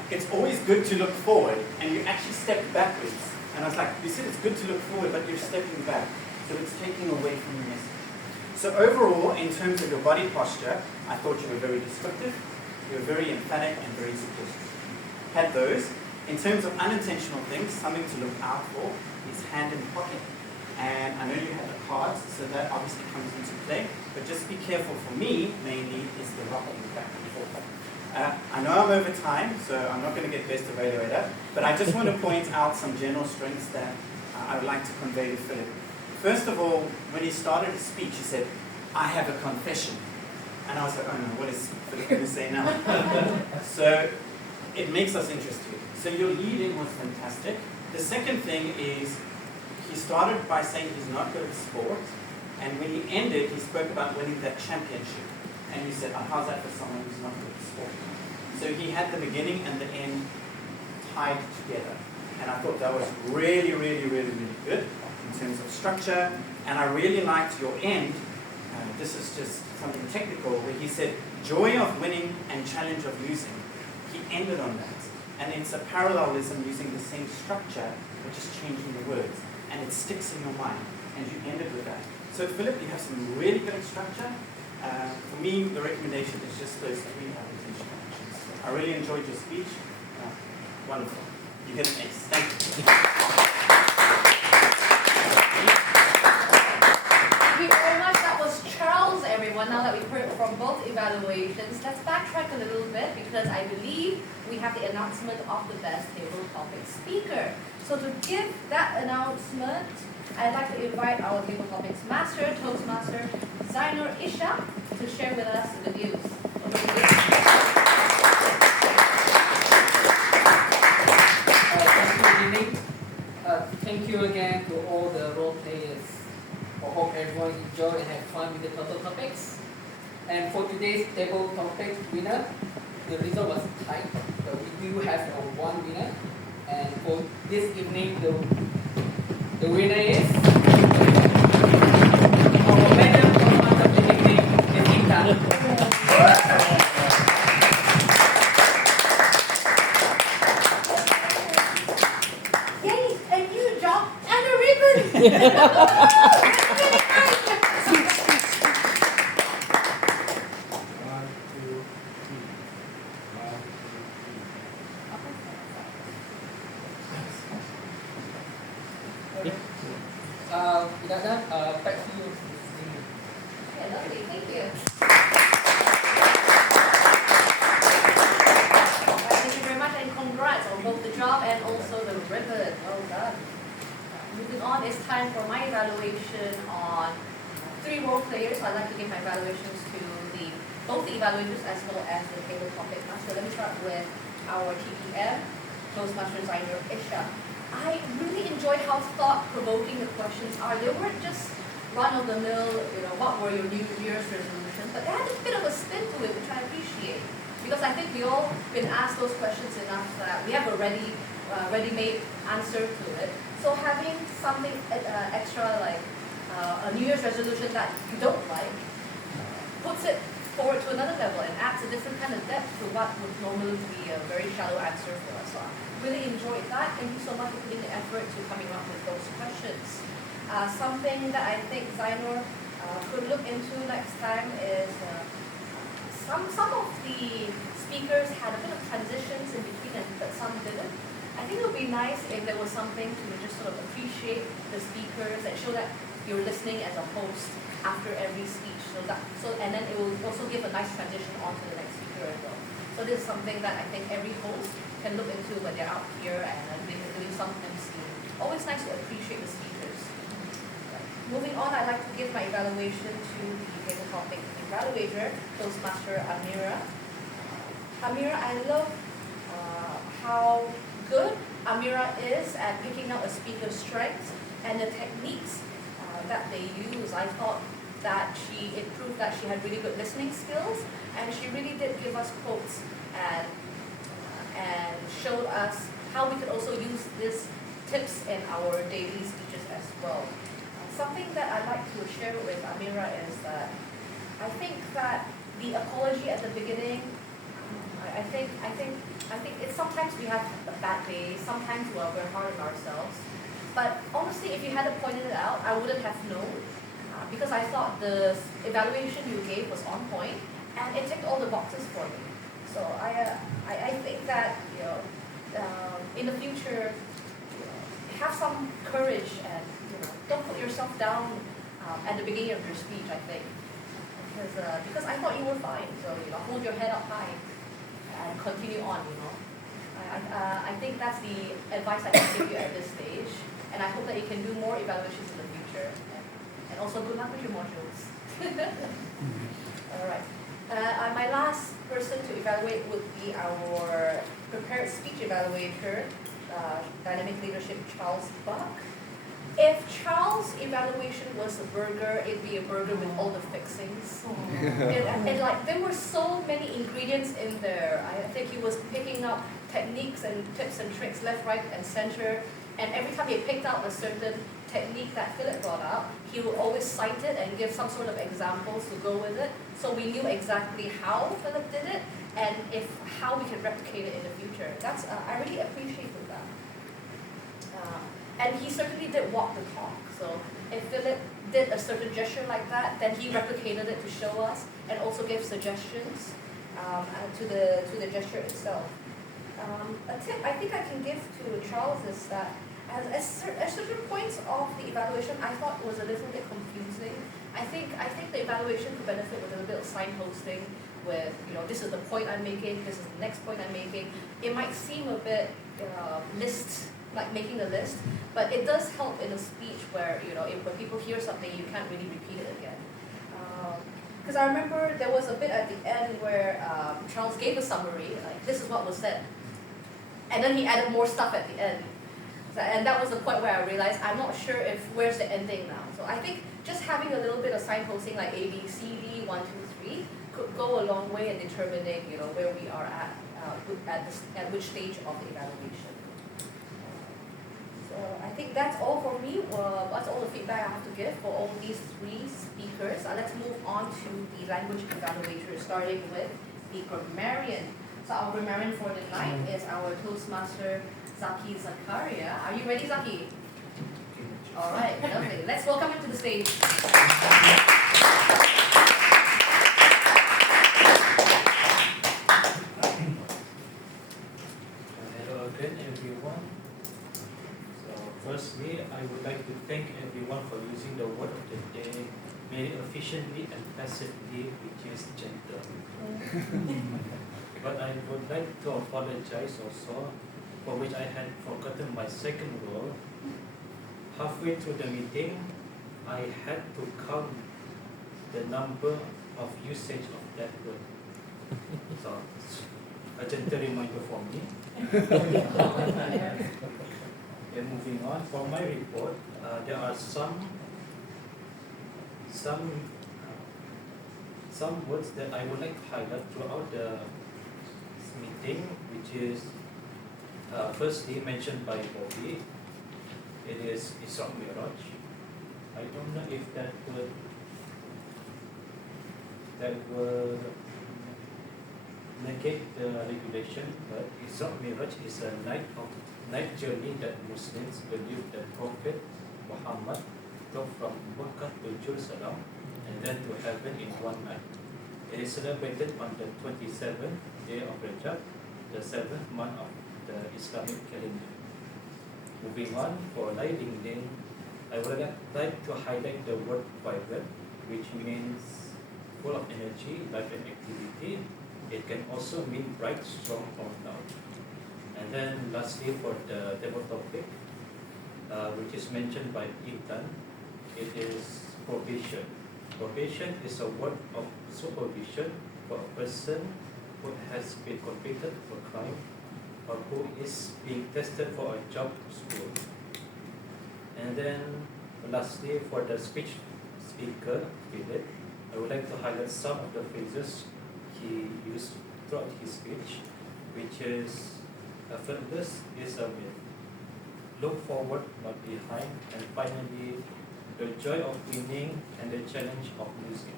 it's always good to look forward, and you actually stepped backwards. And I was like, you said it's good to look forward, but you're stepping back. So it's taking away from the message. So overall, in terms of your body posture, I thought you were very descriptive, you were very emphatic, and very suggestive. Had those. In terms of unintentional things, something to look out for is hand in pocket. And I know you have the cards, so that obviously comes into play. But just be careful for me, mainly, is the rocking back and forth. I know I'm over time, so I'm not going to get best evaluator, but I just want to point out some general strengths that I would like to convey to Philip. First of all, when he started his speech, he said, I have a confession. And I was like, oh no, what is Philip going to say now? So it makes us interested. So your lead-in was fantastic. The second thing is, he started by saying he's not good at sport, and when he ended, he spoke about winning that championship. And you said, oh, how's that for someone who's not good at sport? So he had the beginning and the end tied together. And I thought that was really, really, really, really good in terms of structure. And I really liked your end. This is just something technical, where he said, joy of winning and challenge of losing. He ended on that. And it's a parallelism using the same structure, but just changing the words. And it sticks in your mind. And you ended with that. So Philip, you have some really good structure. For me, the recommendation is just those three unintentional actions. I really enjoyed your speech. Wonderful. You get an ace. Thank you. Thank you very much. That was Charles, everyone. Now that we've heard from both evaluations, let's backtrack a little bit, because I believe we have the announcement of the best table topic speaker. So to give that announcement, I'd like to invite our table topics master, Toastmaster, Zainur Isha, to share with us the news. Good evening. Thank you again to all the role players. I hope everyone enjoy and have fun with the total topics. And for today's table topic winner, the result was tight, but we do have one winner. And for this evening, the winner is our Madam Toastmaster of the evening, Jessica. Yay, a new job and a ribbon! That's really nice. One, two, three. One, two, three. With that, back to you. Okay, lovely. Thank you. Thank you very much, and congrats on both the job and also the ribbon. Well done. Moving on, it's time for my evaluation on three role players. So I'd like to give my evaluations to both the evaluators as well as the table topic master. Let me start with our TPM, Toastmaster Zainur Isha. I really enjoyed how thought-provoking the questions are. They weren't just run-of-the-mill, what were your New Year's resolutions, but they had a bit of a spin to it, which I appreciate. Because I think we all been asked those questions enough that we have a ready-made answer to it. So having something extra like a New Year's resolution that you don't like puts it forward to another level and adds a different kind of depth to what would normally be a very shallow answer for us. So I really enjoyed that. Thank you so much for putting the effort to coming up with those questions. Something that I think Zainur could look into next time is some of the speakers had a bit of transitions in between, but some didn't. I think it would be nice if there was something to just sort of appreciate the speakers and show that you're listening as a host after every speech. And then it will also give a nice transition on to the next speaker as well. So this is something that I think every host can look into when they're out here and they're doing some emceeing. Always nice to appreciate the speakers. Moving on, I'd like to give my evaluation to the table topic evaluator, Toastmaster Amira. Amira, I love how good Amira is at picking out a speaker's strengths and the techniques that they use, I thought that it proved that she had really good listening skills, and she really did give us quotes and showed us how we could also use these tips in our daily speeches as well. Something that I'd like to share with Amira is that I think that the apology at the beginning, I think it's sometimes we have a bad day, sometimes we're hard on ourselves. But honestly, if you hadn't pointed it out, I wouldn't have known, because I thought the evaluation you gave was on point and it ticked all the boxes for me. So I think that in the future, have some courage and don't put yourself down at the beginning of your speech. I think because I thought you were fine. So hold your head up high and continue on. I think that's the advice I can give you at this stage, and I hope that you can do more evaluations in the future. And also good luck with your modules. All right. My last person to evaluate would be our prepared speech evaluator, Dynamic Leadership Charles Buck. If Charles' evaluation was a burger, it'd be a burger with all the fixings. and like there were so many ingredients in there. I think he was picking up techniques and tips and tricks left, right, and center. And every time he picked out a certain technique that Philip brought up, he would always cite it and give some sort of examples to go with it. So we knew exactly how Philip did it and how we could replicate it in the future. I really appreciated that. And he certainly did walk the talk. So if Philip did a certain gesture like that, then he replicated it to show us and also gave suggestions to the gesture itself. A tip I think I can give to Charles is that at certain points of the evaluation, I thought was a little bit confusing. I think the evaluation could benefit with a little bit of signposting with, this is the point I'm making, this is the next point I'm making. It might seem a bit like making a list, but it does help in a speech where, when people hear something, you can't really repeat it again. Because I remember there was a bit at the end where Charles gave a summary, like this is what was said. And then he added more stuff at the end. And that was the point where I realized I'm not sure where's the ending now. So I think just having a little bit of signposting like A, B, C, D, 1, 2, 3 could go a long way in determining, where we are at which stage of the evaluation. So I think that's all for me. That's all the feedback I have to give for all these three speakers. Let's move on to the language evaluator, starting with the grammarian. So our grammarian for the night is our Toastmaster, Zaki Zakaria. Are you ready, Zaki? All right, lovely. Let's welcome him to the stage. Hello again, everyone. So, firstly, I would like to thank everyone for using the word of the day very efficiently and passively, which is gentle. But I would like to apologize also, for which I had forgotten my second rule. Halfway through the meeting, I had to count the number of usage of that word. So, a gentle reminder for me. And moving on, for my report, there are some words that I would like to highlight throughout the meeting, which is firstly mentioned by Bobby. It is Isra Miraj. I don't know if that will negate the regulation, but Isra Miraj is a night journey that Muslims believe that Prophet Muhammad took from Mecca to Jerusalem and then to heaven in one night. It is celebrated on the 27th day of Rajab, the 7th month of the Islamic calendar. Moving on, for Lai Ling Ling, I would like to highlight the word vibrant, which means full of energy, life and activity. It can also mean bright, strong, or loud. And then lastly, for the table topic, which is mentioned by Ethan, it is probation. Probation is a word of supervision for a person who has been convicted of a crime or who is being tested for a job or school. And then Lastly, for the speaker, Philip, I would like to highlight some of the phrases he used throughout his speech, which is effortless is a win. Look forward, not behind, and finally, the joy of winning and the challenge of losing.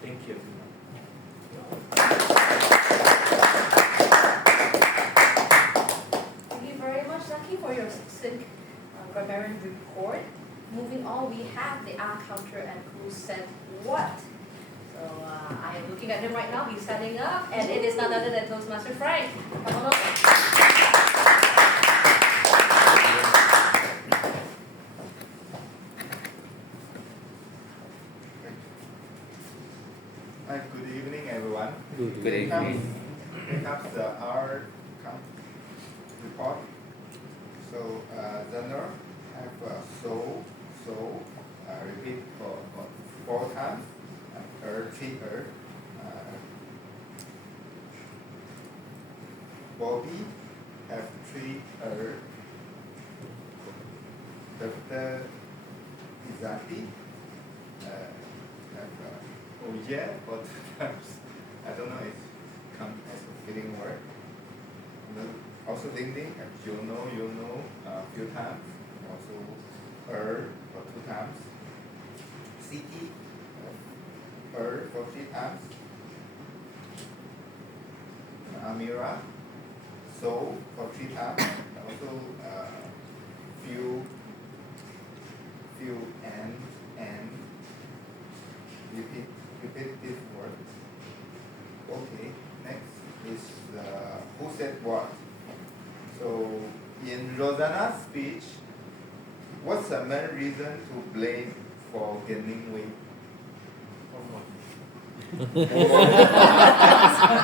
Thank you, everyone. Thank you very much, Lucky, for your succinct grammarian report. Moving on, we have the counter and who said what. So I am looking at him right now. He's standing up, and it is none other than Toastmaster Frank. Come on over. Hi, good evening, everyone. Good evening. Here comes the our report. So, genre have so, repeat for 4 times, and 3 Bobby have 3 Dr. Izaki have oh yeah, but I don't know, it's come as a fitting word. And then also Ding Ding, you know, a few times. Also for 2 times. City, for 3 times. Amira, so for 3 times. Also few and repeat this word. Okay, next is who said what. So in Rosanna's speech, what's the main reason to blame for gaining weight?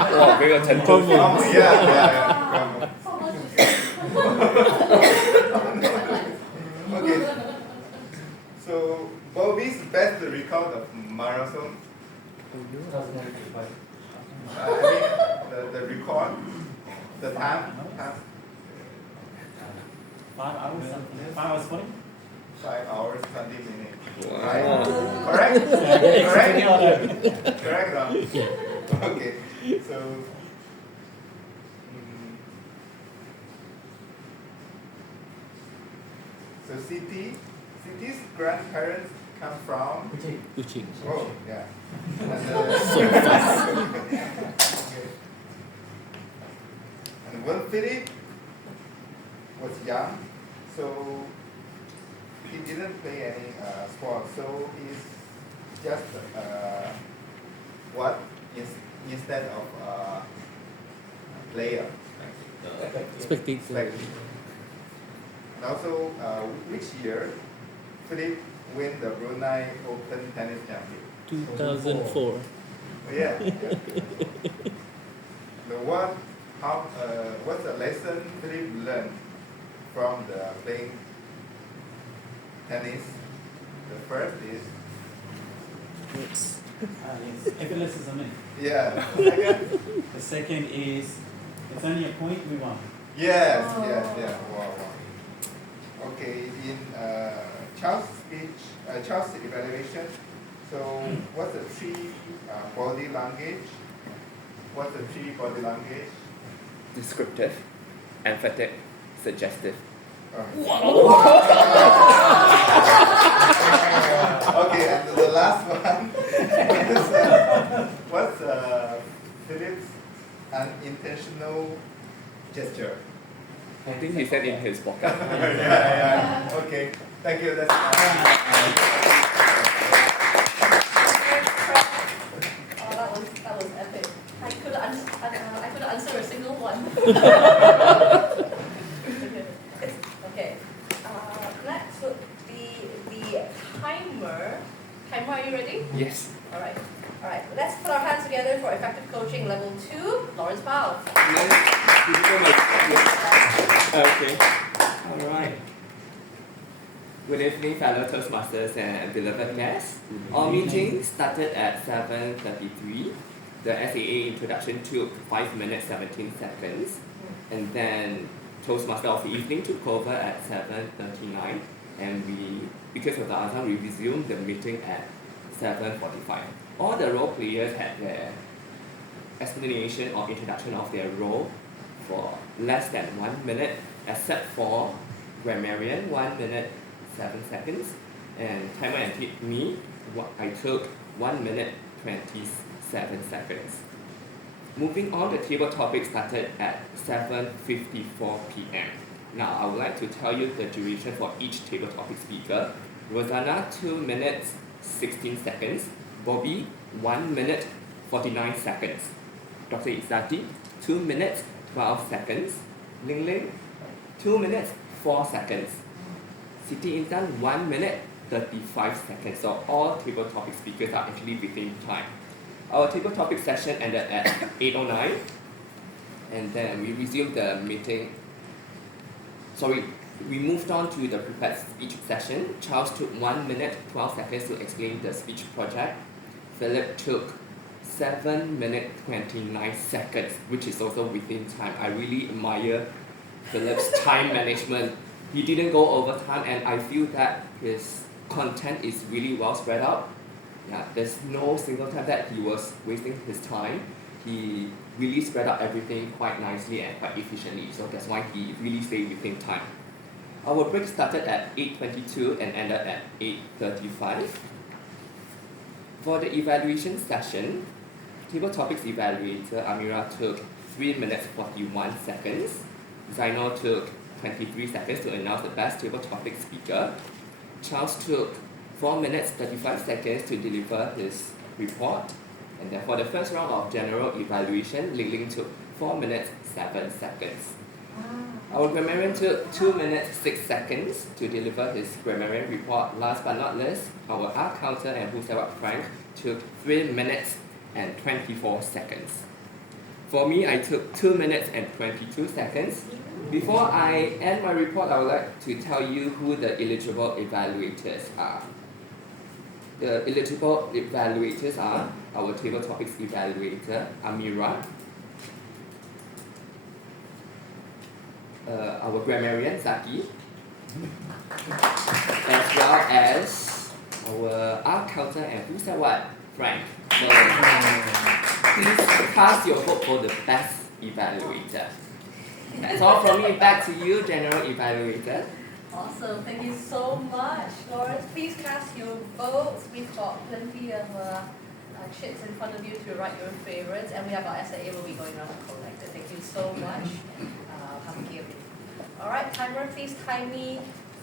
Wow, very attentive. Yeah. Okay. So Bobby's best record of marathon. I mean the record, the time. 5 hours, 20? 5 hours, 20 minutes. Wow. Right? Correct? Correct? Correct? No? Okay. So, City's grandparents come from? Kuching. Oh, yeah. And, So fast. okay. And when Philip was young, so he didn't play any sport, so he's just what instead of player. Spectator. And also, which year Philip win the Brunei Open tennis champion? 2004. Yeah. What's the lesson Philip learned from the playing tennis? The first is Yes. Yes, effortless is a myth. yeah. The second is, it's only a point we won. Yes. Oh. Yeah. Wow. Okay. In Charles' speech, Charles' evaluation. So, what's the 3 body language? What's the 3 body language? Descriptive, emphatic, suggestive. Okay, and the last one is what's Philip's unintentional gesture? I think he said in his pocket. Yeah. Okay, thank you. That's That was epic. I could answer a single one. Okay. Next would be the timer. Timer, are you ready? Yes. All right. Let's put our hands together for effective coaching level 2. Lawrence Powell. Okay. All right. Good evening, fellow Toastmasters and beloved guests. Our meeting started at 7:33. The SAA introduction took 5 minutes 17 seconds, and then Toastmaster of the evening took over at 7:39, and because of the azan, we resumed the meeting at 7:45. All the role players had their explanation or introduction of their role for less than 1 minute, except for grammarian, 1 minute 7 seconds, and timer and me, I took 1 minute 27 seconds. Moving on, the table topic started at 7:54 p.m. Now, I would like to tell you the duration for each table topic speaker. Rosanna, 2 minutes 16 seconds. Bobby, 1 minute 49 seconds. Dr. Izzati, 2 minutes 12 seconds. Ling Ling, 2 minutes 4 seconds. Siti Intan, 1 minute 35 seconds. So all table topic speakers are actually within time. Our table topic session ended at 8:09, and then we resumed the meeting. We moved on to the prepared speech session. Charles took 1 minute 12 seconds to explain the speech project. Philip took 7 minutes 29 seconds, which is also within time. I really admire Philip's time management. He didn't go over time, and I feel that his content is really well spread out. Yeah, there's no single time that he was wasting his time. He really spread out everything quite nicely and quite efficiently, so that's why he really stayed within time. Our break started at 8:22 and ended at 8:35. For the evaluation session, table topics evaluator Amira took 3 minutes 41 seconds. Zainal took 23 seconds to announce the best table topic speaker. Charles took 4 minutes 35 seconds to deliver his report. And then for the first round of general evaluation, Ling Ling took 4 minutes 7 seconds. Our grammarian took 2 minutes 6 seconds to deliver his grammarian report. Last but not least, our art counter and Who Said What Frank took 3 minutes and 24 seconds. For me, I took 2 minutes and 22 seconds. Before I end my report, I would like to tell you who the eligible evaluators are. The eligible evaluators are our table topics evaluator, Amira, our grammarian, Zaki, as well as our art counter and Who Said What, Frank. So please cast your vote for the best evaluator. That's all from me. Back to you, general evaluator. Awesome, thank you so much, Lawrence. Please cast your votes. We've got plenty of chits in front of you to write your favorites, and we have our SIA will be going around to collect it. Thank you so much. All right, timer, please time me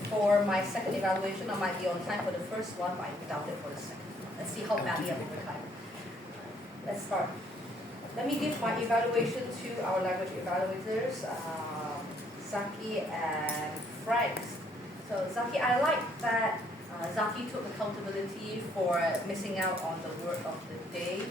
for my second evaluation. I might be on time for the first one, but I doubt it for the second one. Let's see how badly I'm over time. Let's start. Let me give my evaluation to our language evaluators, Zaki and Frank. So Zaki, I like that Zaki took accountability for missing out on the word of the day.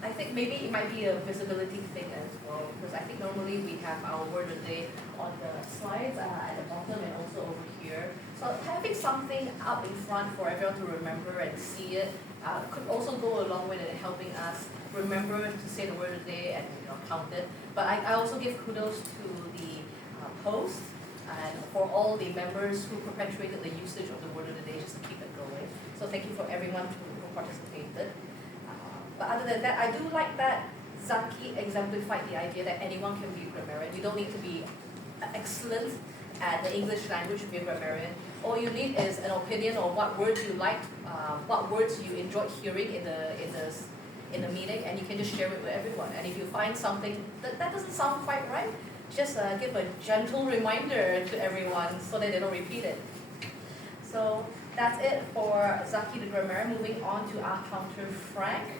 I think maybe it might be a visibility thing as well, because I think normally we have our word of the day on the slides at the bottom and also over here. So having something up in front for everyone to remember and see it could also go a long way in helping us remember to say the word of the day and count it. But I also give kudos to the host and for all the members who perpetuated the usage of the word of the day just to keep it going. So thank you for everyone who participated. But other than that, I do like that Zaki exemplified the idea that anyone can be a grammarian. You don't need to be excellent at the English language to be a grammarian. All you need is an opinion on what words you like, what words you enjoyed hearing in the meeting, and you can just share it with everyone. And if you find something that doesn't sound quite right, just give a gentle reminder to everyone so that they don't repeat it. So that's it for Zaki the grammarian. Moving on to our counter, Frank.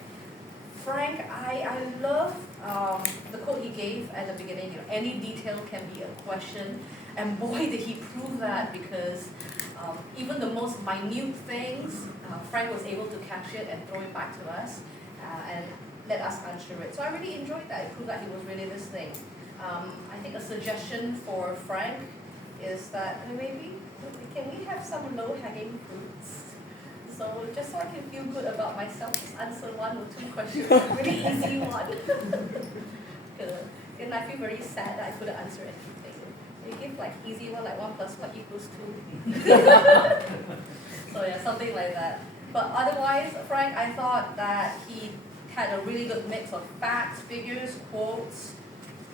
Frank, I love the quote he gave at the beginning. Any detail can be a question, and boy did he prove that, because even the most minute things, Frank was able to catch it and throw it back to us and let us answer it. So I really enjoyed that. It proved that he was really listening. I think a suggestion for Frank is that maybe can we have some low-hanging fruits? So just so I can feel good about myself, just answer 1 or 2 questions, really easy one. And I feel very sad that I couldn't answer anything. We give like easy one, like 1 plus 1 equals 2. So yeah, something like that. But otherwise, Frank, I thought that he had a really good mix of facts, figures, quotes.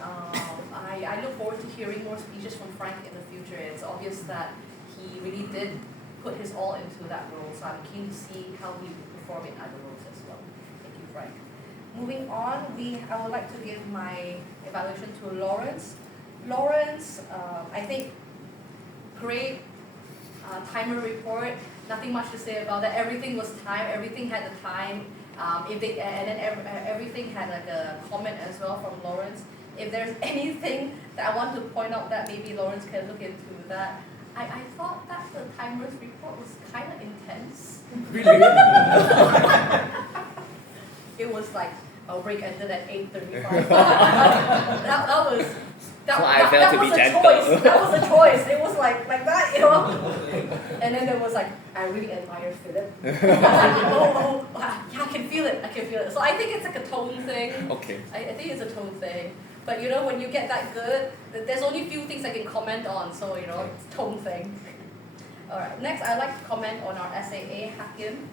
I look forward to hearing more speeches from Frank in the future. It's obvious that he really did put his all into that role, so I'm keen to see how he will perform in other roles as well. Thank you, Frank. Moving on, I would like to give my evaluation to Lawrence. Lawrence, I think, great timer report. Nothing much to say about that. Everything was timed. Everything had the time. Everything had like a comment as well from Lawrence. If there's anything that I want to point out that maybe Lawrence can look into that, I thought that the timer's report was kind of intense. Really? It was like our break ended at 8:35. that was. That was a choice. That was a choice. It was like that, you know. And then there was like, I really admire Philip. oh, yeah, I can feel it. I can feel it. So I think it's like a tone thing. Okay. I think it's a tone thing. But you know, when you get that good, there's only a few things I can comment on. So you know, it's a tone thing. All right. Next, I'd like to comment on our SAA Hakim.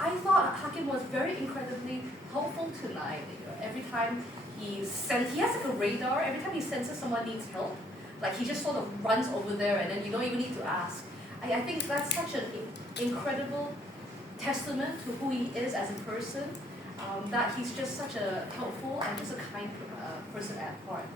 I thought Hakim was very incredibly helpful tonight. You know, every time he has like a radar. Every time he senses someone needs help, like he just sort of runs over there, and then you don't even need to ask. I think that's such an incredible testament to who he is as a person. That he's just such a helpful and just a kind person at heart.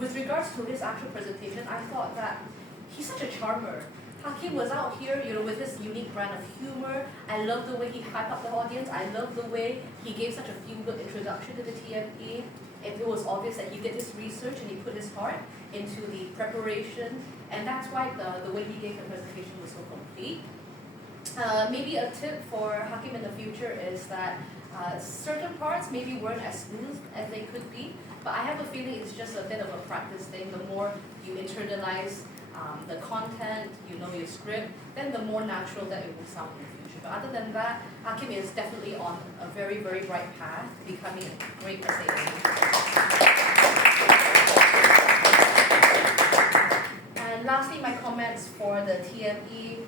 With regards to his actual presentation, I thought that he's such a charmer. Hakim was out here, you know, with his unique brand of humor. I love the way he hyped up the audience. I love the way he gave such a feel-good introduction to the TME. It was obvious that he did his research and he put his heart into the preparation, and that's why the way he gave the presentation was so complete. Maybe a tip for Hakim in the future is that certain parts maybe weren't as smooth as they could be, but I have a feeling it's just a bit of a practice thing. The more you internalize the content, you know your script, then the more natural that it will sound in the future. But other than that, Hakim is definitely on a very, very bright path to becoming a great SAA. And lastly, my comments for the TME.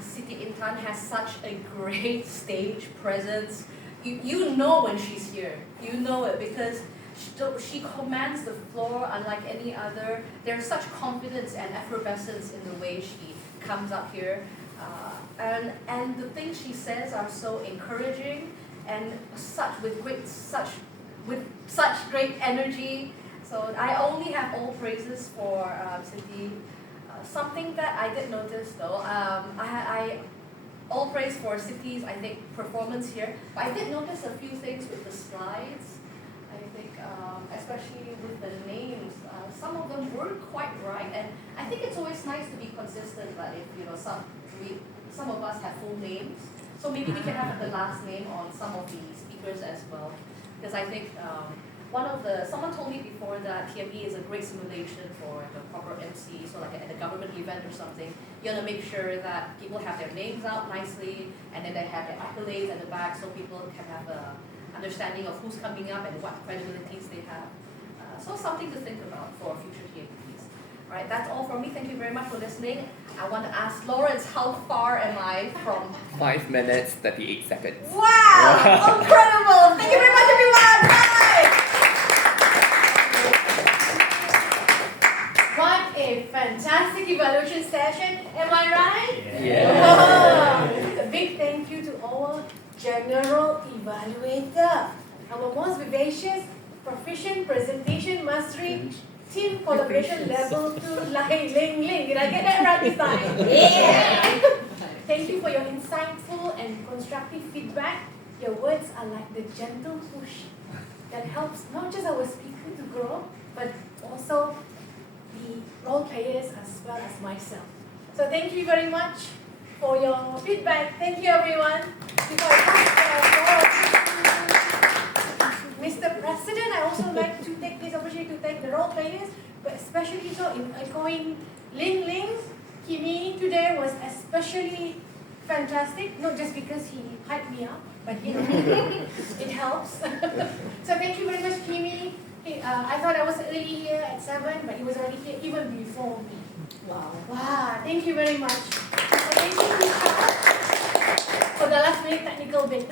Siti Intan has such a great stage presence. You know when she's here. You know it because she commands the floor unlike any other. There's such confidence and effervescence in the way she comes up here. And the things she says are so encouraging and with such great energy. So I only have all praises for Siti. Something that I did notice though, I all praise for Siti's, I think, performance here. But I did notice a few things with the slides. I think, especially with the names, some of them were quite right, and I think it's always nice to be consistent. That if you know some of us have full names, so maybe we can have the last name on some of the speakers as well, because I think. Someone told me before that TME is a great simulation for the proper MC, so like at a government event or something, you want to make sure that people have their names out nicely, and then they have their accolades at the back so people can have an understanding of who's coming up and what credibilities they have. So something to think about for future TMEs. All right, that's all from me. Thank you very much for listening. I want to ask Lawrence, how far am I from? 5 minutes, 38 seconds. Wow! Incredible! Thank you very much, everyone! Bye! What a fantastic evaluation session, am I right? Yeah. A big thank you to our general evaluator, our most vivacious, proficient presentation mastery, team collaboration level 2, Lai Ling Ling. Did I get that right this time? Yeah! Thank you for your insightful and constructive feedback. Your words are like the gentle push that helps not just our speaker to grow, but also the role players as well as myself. So thank you very much for your feedback. Thank you, everyone. Before I pass Mr. President, I also like to take this opportunity to thank the role players, but especially so in echoing Ling Ling. Kimi today was especially fantastic, not just because he hyped me up, but you know, it helps. So thank you very much, Kimi. I thought I was early here at 7, but he was already here even before me. Wow. Wow, thank you very much. So thank you, Tisha, for the last minute technical bit.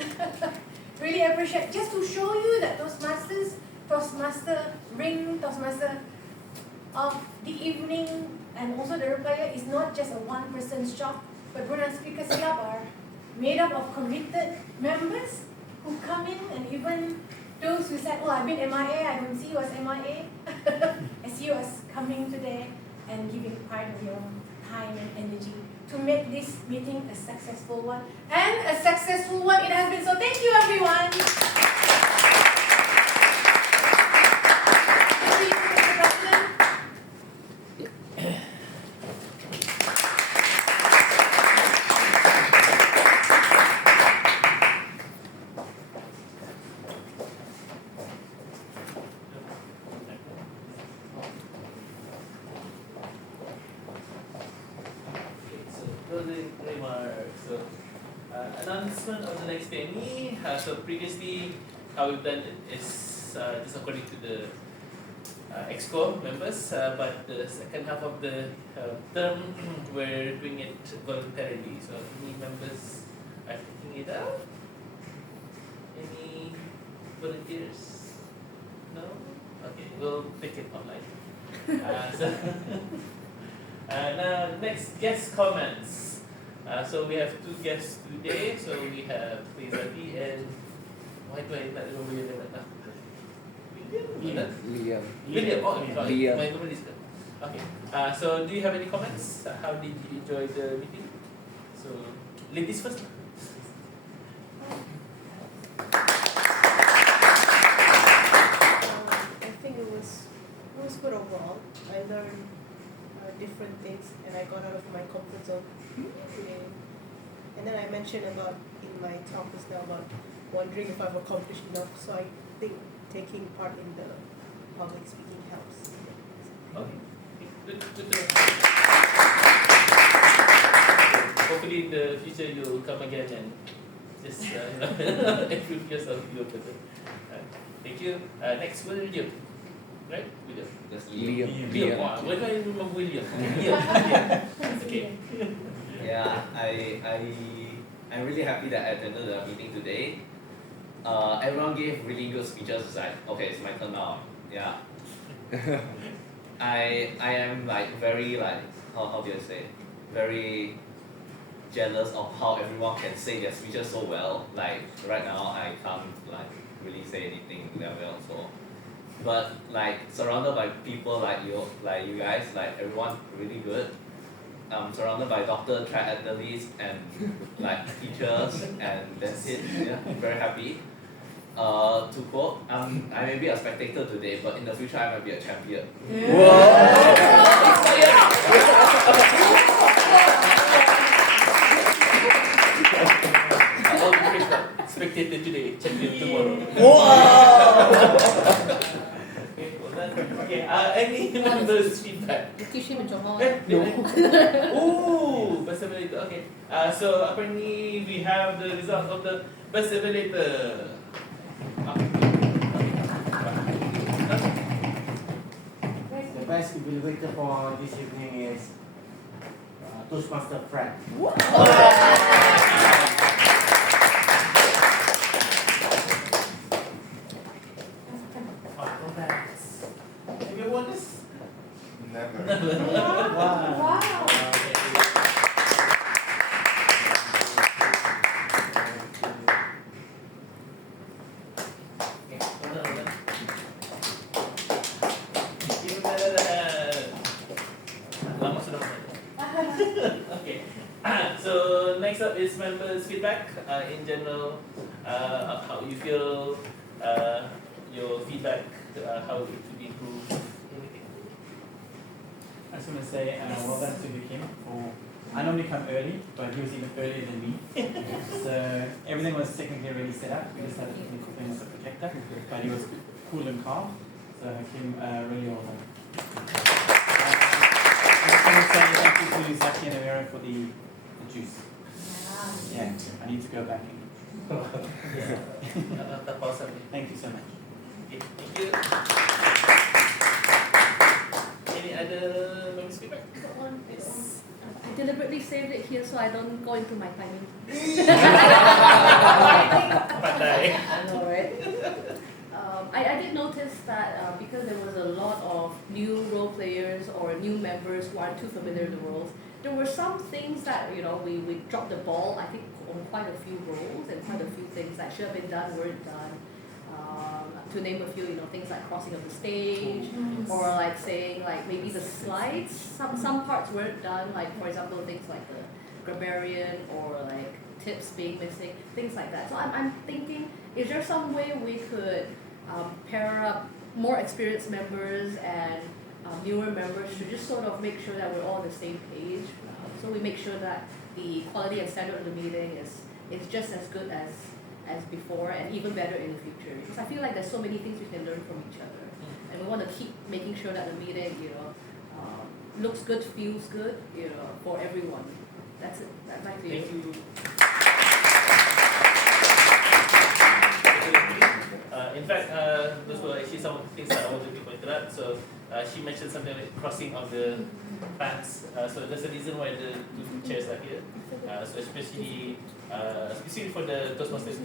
Really appreciate, just to show you that Toastmaster ring, Toastmaster of the evening, and also the replier is not just a one-person shop, but Brunei Speakers Club are made up of committed members who come in, and even those who said, oh, I've been MIA, I don't see you as MIA. I see you as coming today and giving part of your time and energy to make this meeting a successful one. And a successful one it has been. So thank you, everyone. Thank you, Mr. President. Closing remarks. So, announcement of the next venue. So previously, how we've done it is just according to the EXCO members, but the second half of the term, we're doing it voluntarily. So any members are taking it out? Any volunteers? No? Okay, we'll take it online. Now, next guest comments. So we have two guests today. So we have Rizati and why do I not remember your name right now? Liam. William. Oh, sorry. Liam. My memory is good. Okay. So do you have any comments? How did you enjoy the meeting? So ladies first. I think it was good overall. I learned different things, and I got out of my comfort zone today. And then I mentioned about in my talk just now about wondering if I've accomplished enough. So I think taking part in the public speaking helps. Okay. Good. Hopefully in the future you'll come again and just improve yourself even better. Thank you. Next, William. Right? William. That's Liam. Liam. Wow, why do I remember William? Liam. Okay. Yeah, I'm really happy that I attended the meeting today. Everyone gave really good speeches. It's like, okay, it's my turn now. Yeah. I am like very like how do you say? Very jealous of how everyone can say their speeches so well. Like right now I can't like really say anything that well, so but like surrounded by people like you guys, like everyone really good. Surrounded by doctor, triathletes and like teachers, and that's it. Yeah, I'm very happy. To quote, I may be a spectator today, but in the future I might be a champion. Spectator today, champion tomorrow. Okay, well done. Okay, any members' feedback? Teach him a Johor. Ooh, best evaluator. Okay. So apparently we have the result of the best evaluator. The best evaluator for this evening is Toastmaster Fred. Have you won this? Never. Wow. Okay. So next up is members' feedback. In general, how you feel, your feedback, how it could be improved. Anything. I just want to say well done to Kim for. I normally come early, but he was even earlier than me. So everything was technically already set up. We just had a technical thing with the projector, but he was cool and calm. So Kim, really well done. I just want to say thank you to Zaki and Amira for the juice. Yeah, I need to go back in. Thank you so much. Okay, thank you. Any other members feedback? Got one. Yes. I deliberately saved it here so I don't go into my timing. Pandai. I know, right? I did notice that because there was a lot of new role players or new members who aren't too familiar with the roles, there were some things that, you know, we dropped the ball, I think, on quite a few roles and quite a few things that should have been done weren't done. To name a few, you know, things like crossing of the stage, or like saying like maybe the slides, some parts weren't done, like for example things like the grammarian or like tips being missing, things like that. So I'm thinking, is there some way we could pair up more experienced members and newer members to just sort of make sure that we're all on the same page, so we make sure that the quality and standard of the meeting is just as good as before and even better in the future, because I feel like there's so many things we can learn from each other, and we want to keep making sure that the meeting, you know, looks good, feels good, you know, for everyone. That's it. That's my view. Thank you. In fact, those were actually some of the things that I wanted to point out. So she mentioned something like crossing of the paths. So there's a reason why the two chairs are here. So especially for the Toastmasters,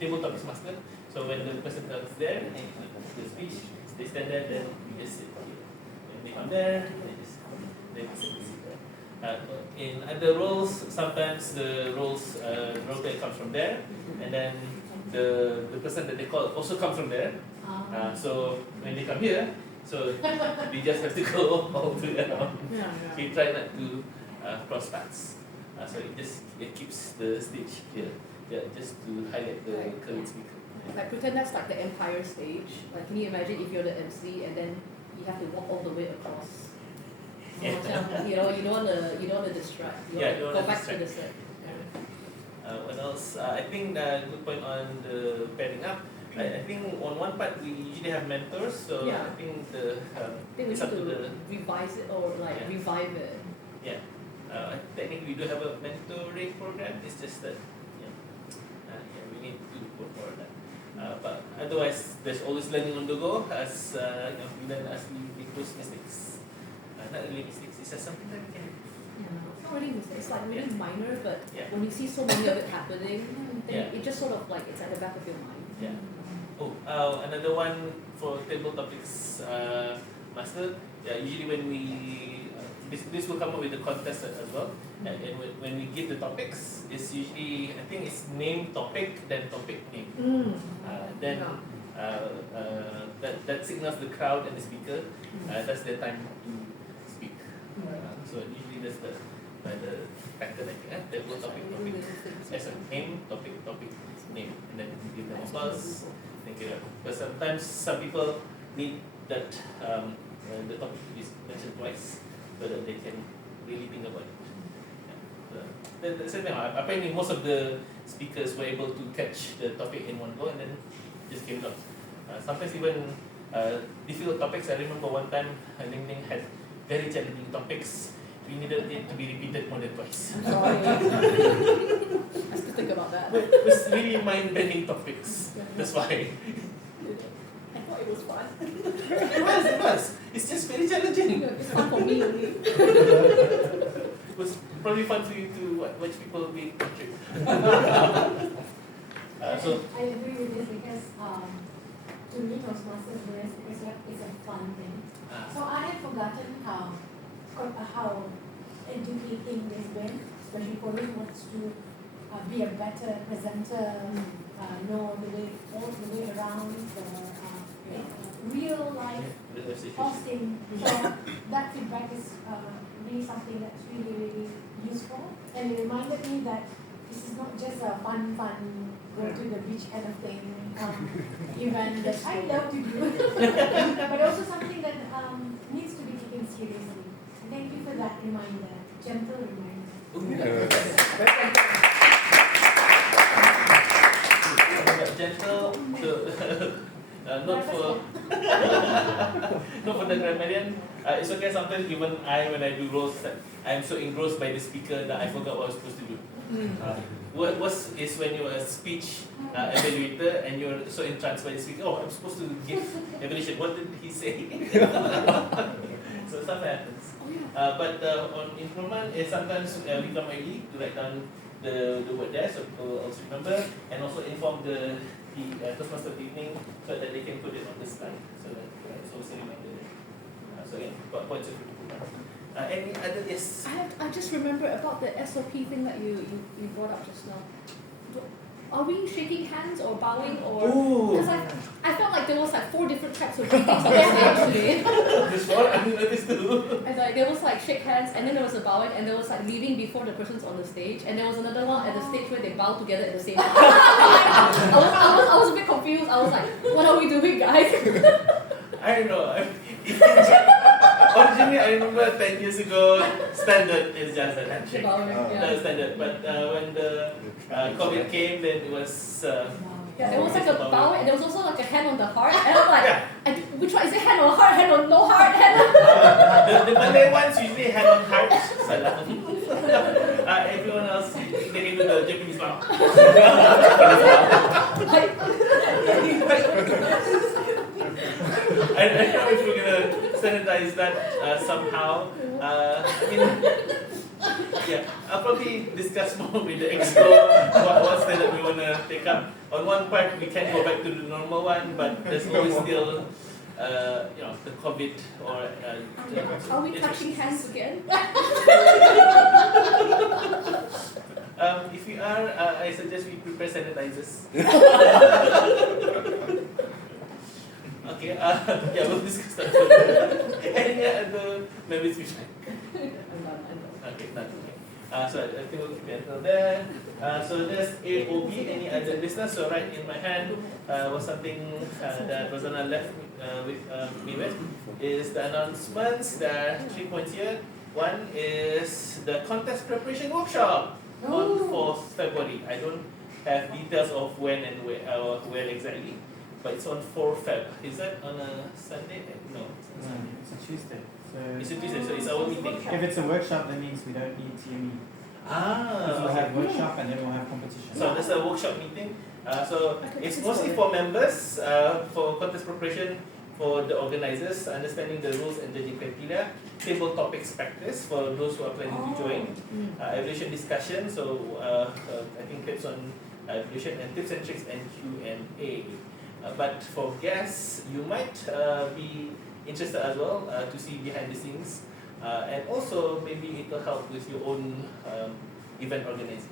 table topics master. So when the person comes there and the speech, they stand there, then you just sit here. When they come there, they just sit there. In other roles, sometimes the role player comes from there, and then the person that they call also comes from there. So when they come here, so they just have to go all the way around. We try not to cross paths. So it keeps the stage here, just to highlight the current speaker. Like pretend that's like the Empire stage. Like, can you imagine if you're the MC and then you have to walk all the way across? You know, you don't want to distract. You want to go back to the set. What else? I think good point on the pairing up. I think on one part we usually have mentors, so I think we need to revise it or like revive it. Yeah. Technically we do have a mentoring program. It's just that we need to put more on that. But otherwise, there's always learning on the go as we learn as we make those mistakes. Not really mistakes. It's just something that we can. It's not really mistakes. It's like really minor, but when we see so many of it happening, then it just sort of like it's at the back of your mind. Yeah. Oh, another one for table topics master. Yeah, usually when we this will come up with the contest as well. And when we give the topics, it's usually, I think it's name topic, then topic name. Then that signals the crowd and the speaker. That's their time to speak. So usually that's the pattern, I think. Table topic. Name topic name, and then give them applause. Thank you. But sometimes some people need that the topic is mentioned twice, so that they can really think about it. The same thing. Apparently, most of the speakers were able to catch the topic in one go and then just came out. Sometimes even difficult topics. I remember one time Ling Ling had very challenging topics. We needed it to be repeated more than twice. I still think about that. It was really mind-bending topics. That's why. I thought it was fun. It was. It's just very challenging. It's fun for me only. It was probably fun for you to watch people being portrayed. So I agree with this because to me Toastmasters is a fun thing. So I had forgotten how educating this been, especially for me, wants to be a better presenter, know the way around the real life hosting. So that feedback is really something that's really useful, and it reminded me that this is not just a fun go to the beach kind of thing event that I love to do, but also something that needs to be taken seriously. Thank you for that reminder, gentle reminder. Gentle, not for the grammarian. It's okay sometimes even when I do roles, I'm so engrossed by the speaker that I forgot what I was supposed to do. Worst is when you're a speech evaluator and you're so entranced by the speech. Oh, I'm supposed to give evaluation. What did he say? So stuff happens. But on improvement, sometimes we come early to write down the word there, so people also remember, and also inform the Toastmaster evening so that they can put it on the slide. So that it's also reminded. So again, points of improvement. Any other yes? I just remember about the SOP thing that you brought up just now. Are we shaking hands or bowing or? Because I felt like there was like 4 different types of greetings on the stage today. This one, I didn't notice too. And like there was like shake hands, and then there was a bowing, and there was like leaving before the person's on the stage, and there was another one at the stage where they bow together at the same time. I was a bit confused. I was like, what are we doing, guys? I don't know. Originally, I remember 10 years ago, standard is just a handshake. That's standard. But when the COVID came, then it was. There was like a bow, and there was also like a hand on the heart, and I'm like, which one is it? Hand on heart, hand on no heart, the Malay ones usually hand on heart. Everyone else they can do the Japanese bow. I don't know if we're gonna sanitize that somehow. I mean, yeah, I'll probably discuss more with the exco what standard we wanna take up. On one part, we can go back to the normal one, but there's always still, the COVID or. Are we touching hands again? If we are, I suggest we prepare sanitizers. Okay, yeah, we'll discuss that further. Any other members wish? Okay, none. So I think we'll keep it until there. So there's AOB, any other business? So right in my hand was something that Rosanna left with me with, is the announcements. There are 3 points here. One is the contest preparation workshop on 4th February. I don't have details of when and where exactly, but it's on 4th Feb. Is that on a Sunday? No. It's a Tuesday. So it's a Tuesday, so it's our meeting. If it's a workshop, that means we don't need TME. We'll have workshop and then we'll have competition. So there's a workshop meeting. So it's mostly for members, for contest preparation, for the organizers, understanding the rules and judging criteria, table topics practice for those who are planning to join, evaluation discussion, so I think tips on evaluation and tips and tricks and Q&A. But for guests, you might be interested as well to see behind the scenes, and also maybe it will help with your own event organizing.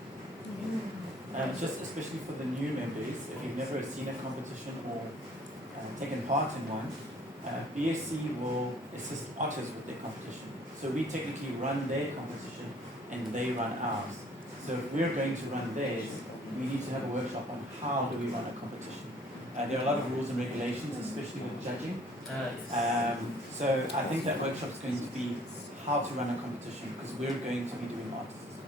Just especially for the new members, if you've never seen a competition or taken part in one, BSC will assist otters with their competition. So we technically run their competition and they run ours. So if we're going to run theirs, we need to have a workshop on how do we run a competition. There are a lot of rules and regulations, especially with judging. So I think that workshop is going to be how to run a competition, because we're going to be doing artists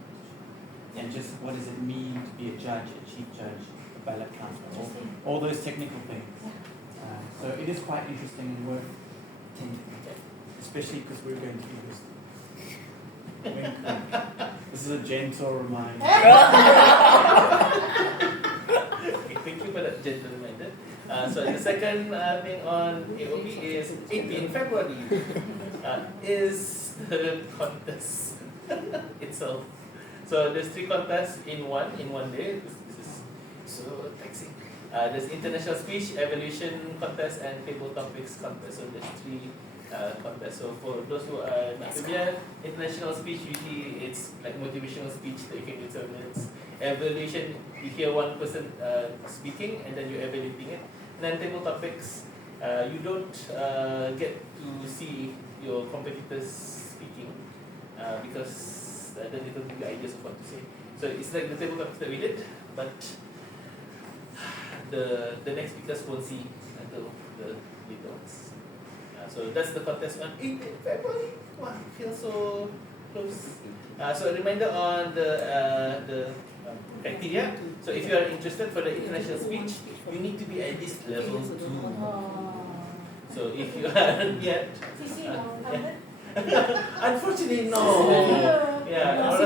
competition. And just what does it mean to be a judge, a chief judge, a ballot counselor, all those technical things. So it is quite interesting and worth attending, especially because we're going to be hosting. Wink, wink. This is a gentle reminder. Okay, thank you for that gentle reminder. So the second thing on AOB is 18 February is the contest itself. So there's 3 contests in one day. This is so taxing. There's international speech, evaluation contest, and table topics contest. So there's 3 contests. So for those who are not familiar, international speech usually it's like motivational speech that you can do 7 minutes. Evaluation, you hear one person speaking and then you're evaluating it. And then table topics, you don't get to see your competitors speaking because then they don't give you ideas of what to say. So it's like the table topics that we did, but the next speakers won't see until the later ones. So that's the contest on 18 February. Wow, it feels so close. So a reminder on the criteria. So if you are interested for the international speech, you need to be at least level 2. So if you aren't yet, unfortunately no. Yeah,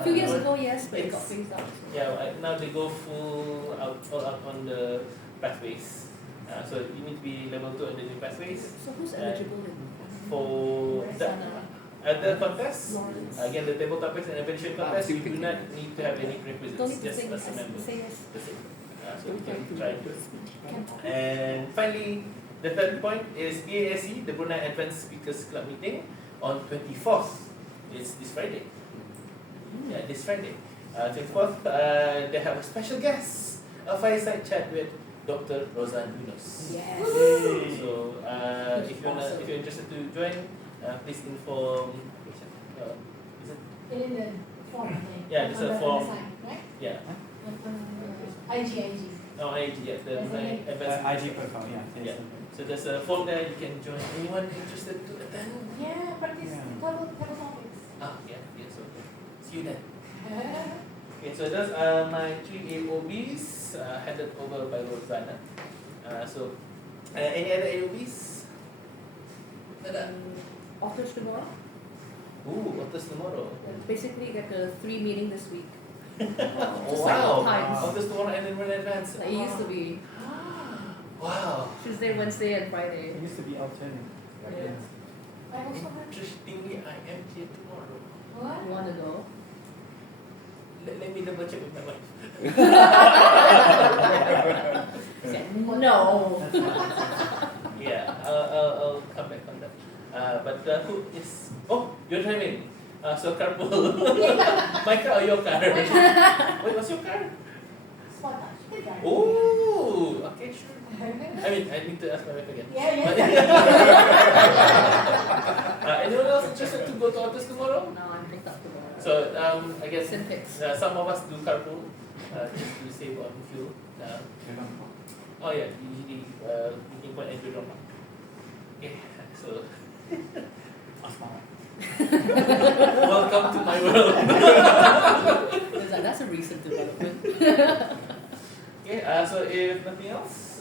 A few years ago, yes, but it got It's- phased out. Yeah, now they go all out on the pathways. So you need to be level 2 on the new pathways. So who's Uh, eligible in For the contest, Lawrence? again the table topics and evaluation contest, you do not need to have any Don't prerequisites, need to just say as a member. yes. Say yes. That's it. So you can try. And finally, the third point is BASE, the Brunei Advanced Speakers Club meeting on 24th. It's this Friday. Yeah, this Friday. 24th, they have a special guest, a fireside chat with Dr. Rozan Yunus. Yes. So if you're interested to join, please inform. Is it? Fill in the form, I think. Yeah, there's a On the form. side, right? Yeah. IG. Oh, IG, yeah, the Brunei Advanced. IG profile, yeah. Yeah. So there's a form there you can join. Anyone interested to attend? Yeah, practice table topics. Yeah. So see you then. Okay, so those are my 3 AOBs handed over by Rosanna. So any other AOBs? Authors tomorrow? Ooh, authors tomorrow. Basically like a 3 meeting this week. Oh, Just like wow. old times. Authors tomorrow and then we're in advance. Like it used to be Wow. Tuesday, Wednesday, and Friday. It used to be alternating. Yeah. I also heard. Interestingly, I am here tomorrow. What? You want to go? Let me double check with my wife. No. Yeah, I'll come back on that. But who is? Oh, you're driving. So carpool. My car or your car? Wait, what's your car? Spot touch. Oh, okay, sure. I mean, I need to ask my wife again. Yeah. Anyone else interested to go to Autos tomorrow? No, I'm picked up tomorrow. So I guess Syntax. some of us do carpool just to save on fuel. Oh yeah, usually Meeting Point and Jurong. Okay, so welcome to my world. That's a recent development. Okay, so if nothing else,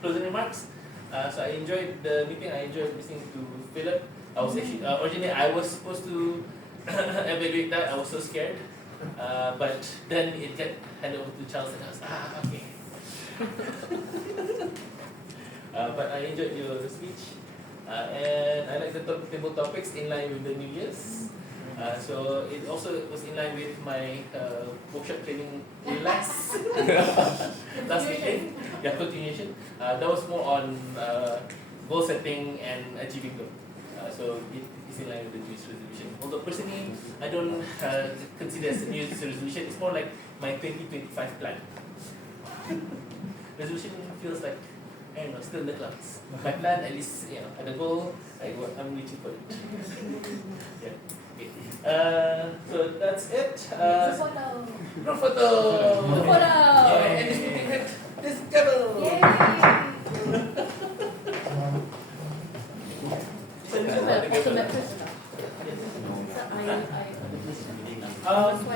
closing remarks. So I enjoyed the meeting. I enjoyed listening to Philip. I was actually originally I was supposed to evaluate that. I was so scared, but then it got handed over to Charles, and I was okay. But I enjoyed your speech, and I like the table topics in line with the New Year's. So it also was in line with my workshop training last weekend. Yeah, continuation. That was more on goal setting and achieving goal. So it is in line with the New Year's resolution. Although personally, I don't consider it as a New Year's resolution. It's more like my 2025 plan. Resolution feels like, I don't know, still in the clouds. My plan, at least, at the goal, I'm reaching for it. Yeah. Okay. So that's it. Group photo. Group photo. Group photo. Yeah, and this meeting with this couple. Yay!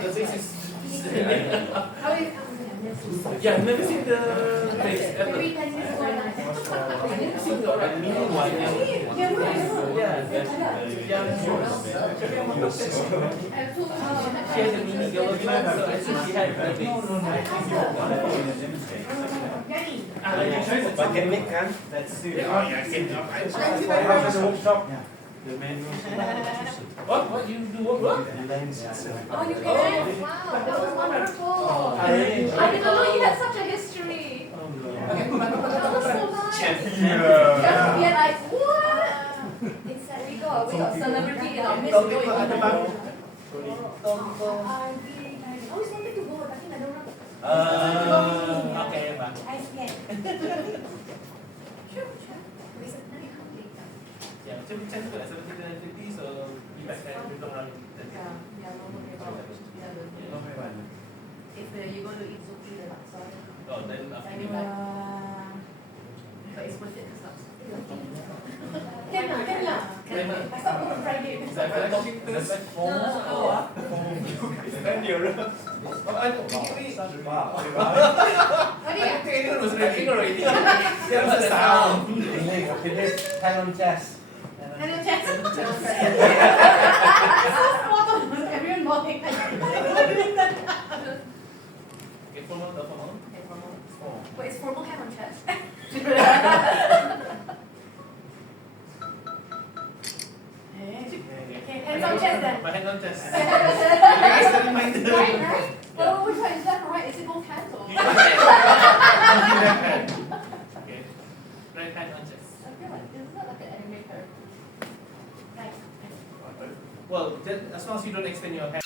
The basis. How is Yeah, I've never seen the face ever. every 10 minutes ago, I've never seen the mini one. She has a mini yellow one, so I think she had the face. But can make kan? That's it. Oh yeah, I can. How was the workshop? The manual. What you do what? Oh, you can? Wow, that was wonderful. I didn't know you had such a history. That was so nice. We are like, what? It's like we got celebrity in our midst going on. I always wanted to go, but I don't know. Okay, Pak. I scared. Sure. Yeah, macam chance pun 17 so you guys can do around. If you go to eat Zuki, the laksa. Oh, then after But it's worth it. Can lah. I start on Friday. Is that better talking to us? Oh, I don't think I think anyone was ready already. There was a sound. Hand on chest. And then chat. So everyone walking. But it's formal hand on chest. Okay, hands on chest then. My hand on chest. Right, right? Well, which one is left or right? Is it both hands or? Okay. Right hand on chest. I feel like it's not like an animator. Right. Well, as long as you don't extend your hand.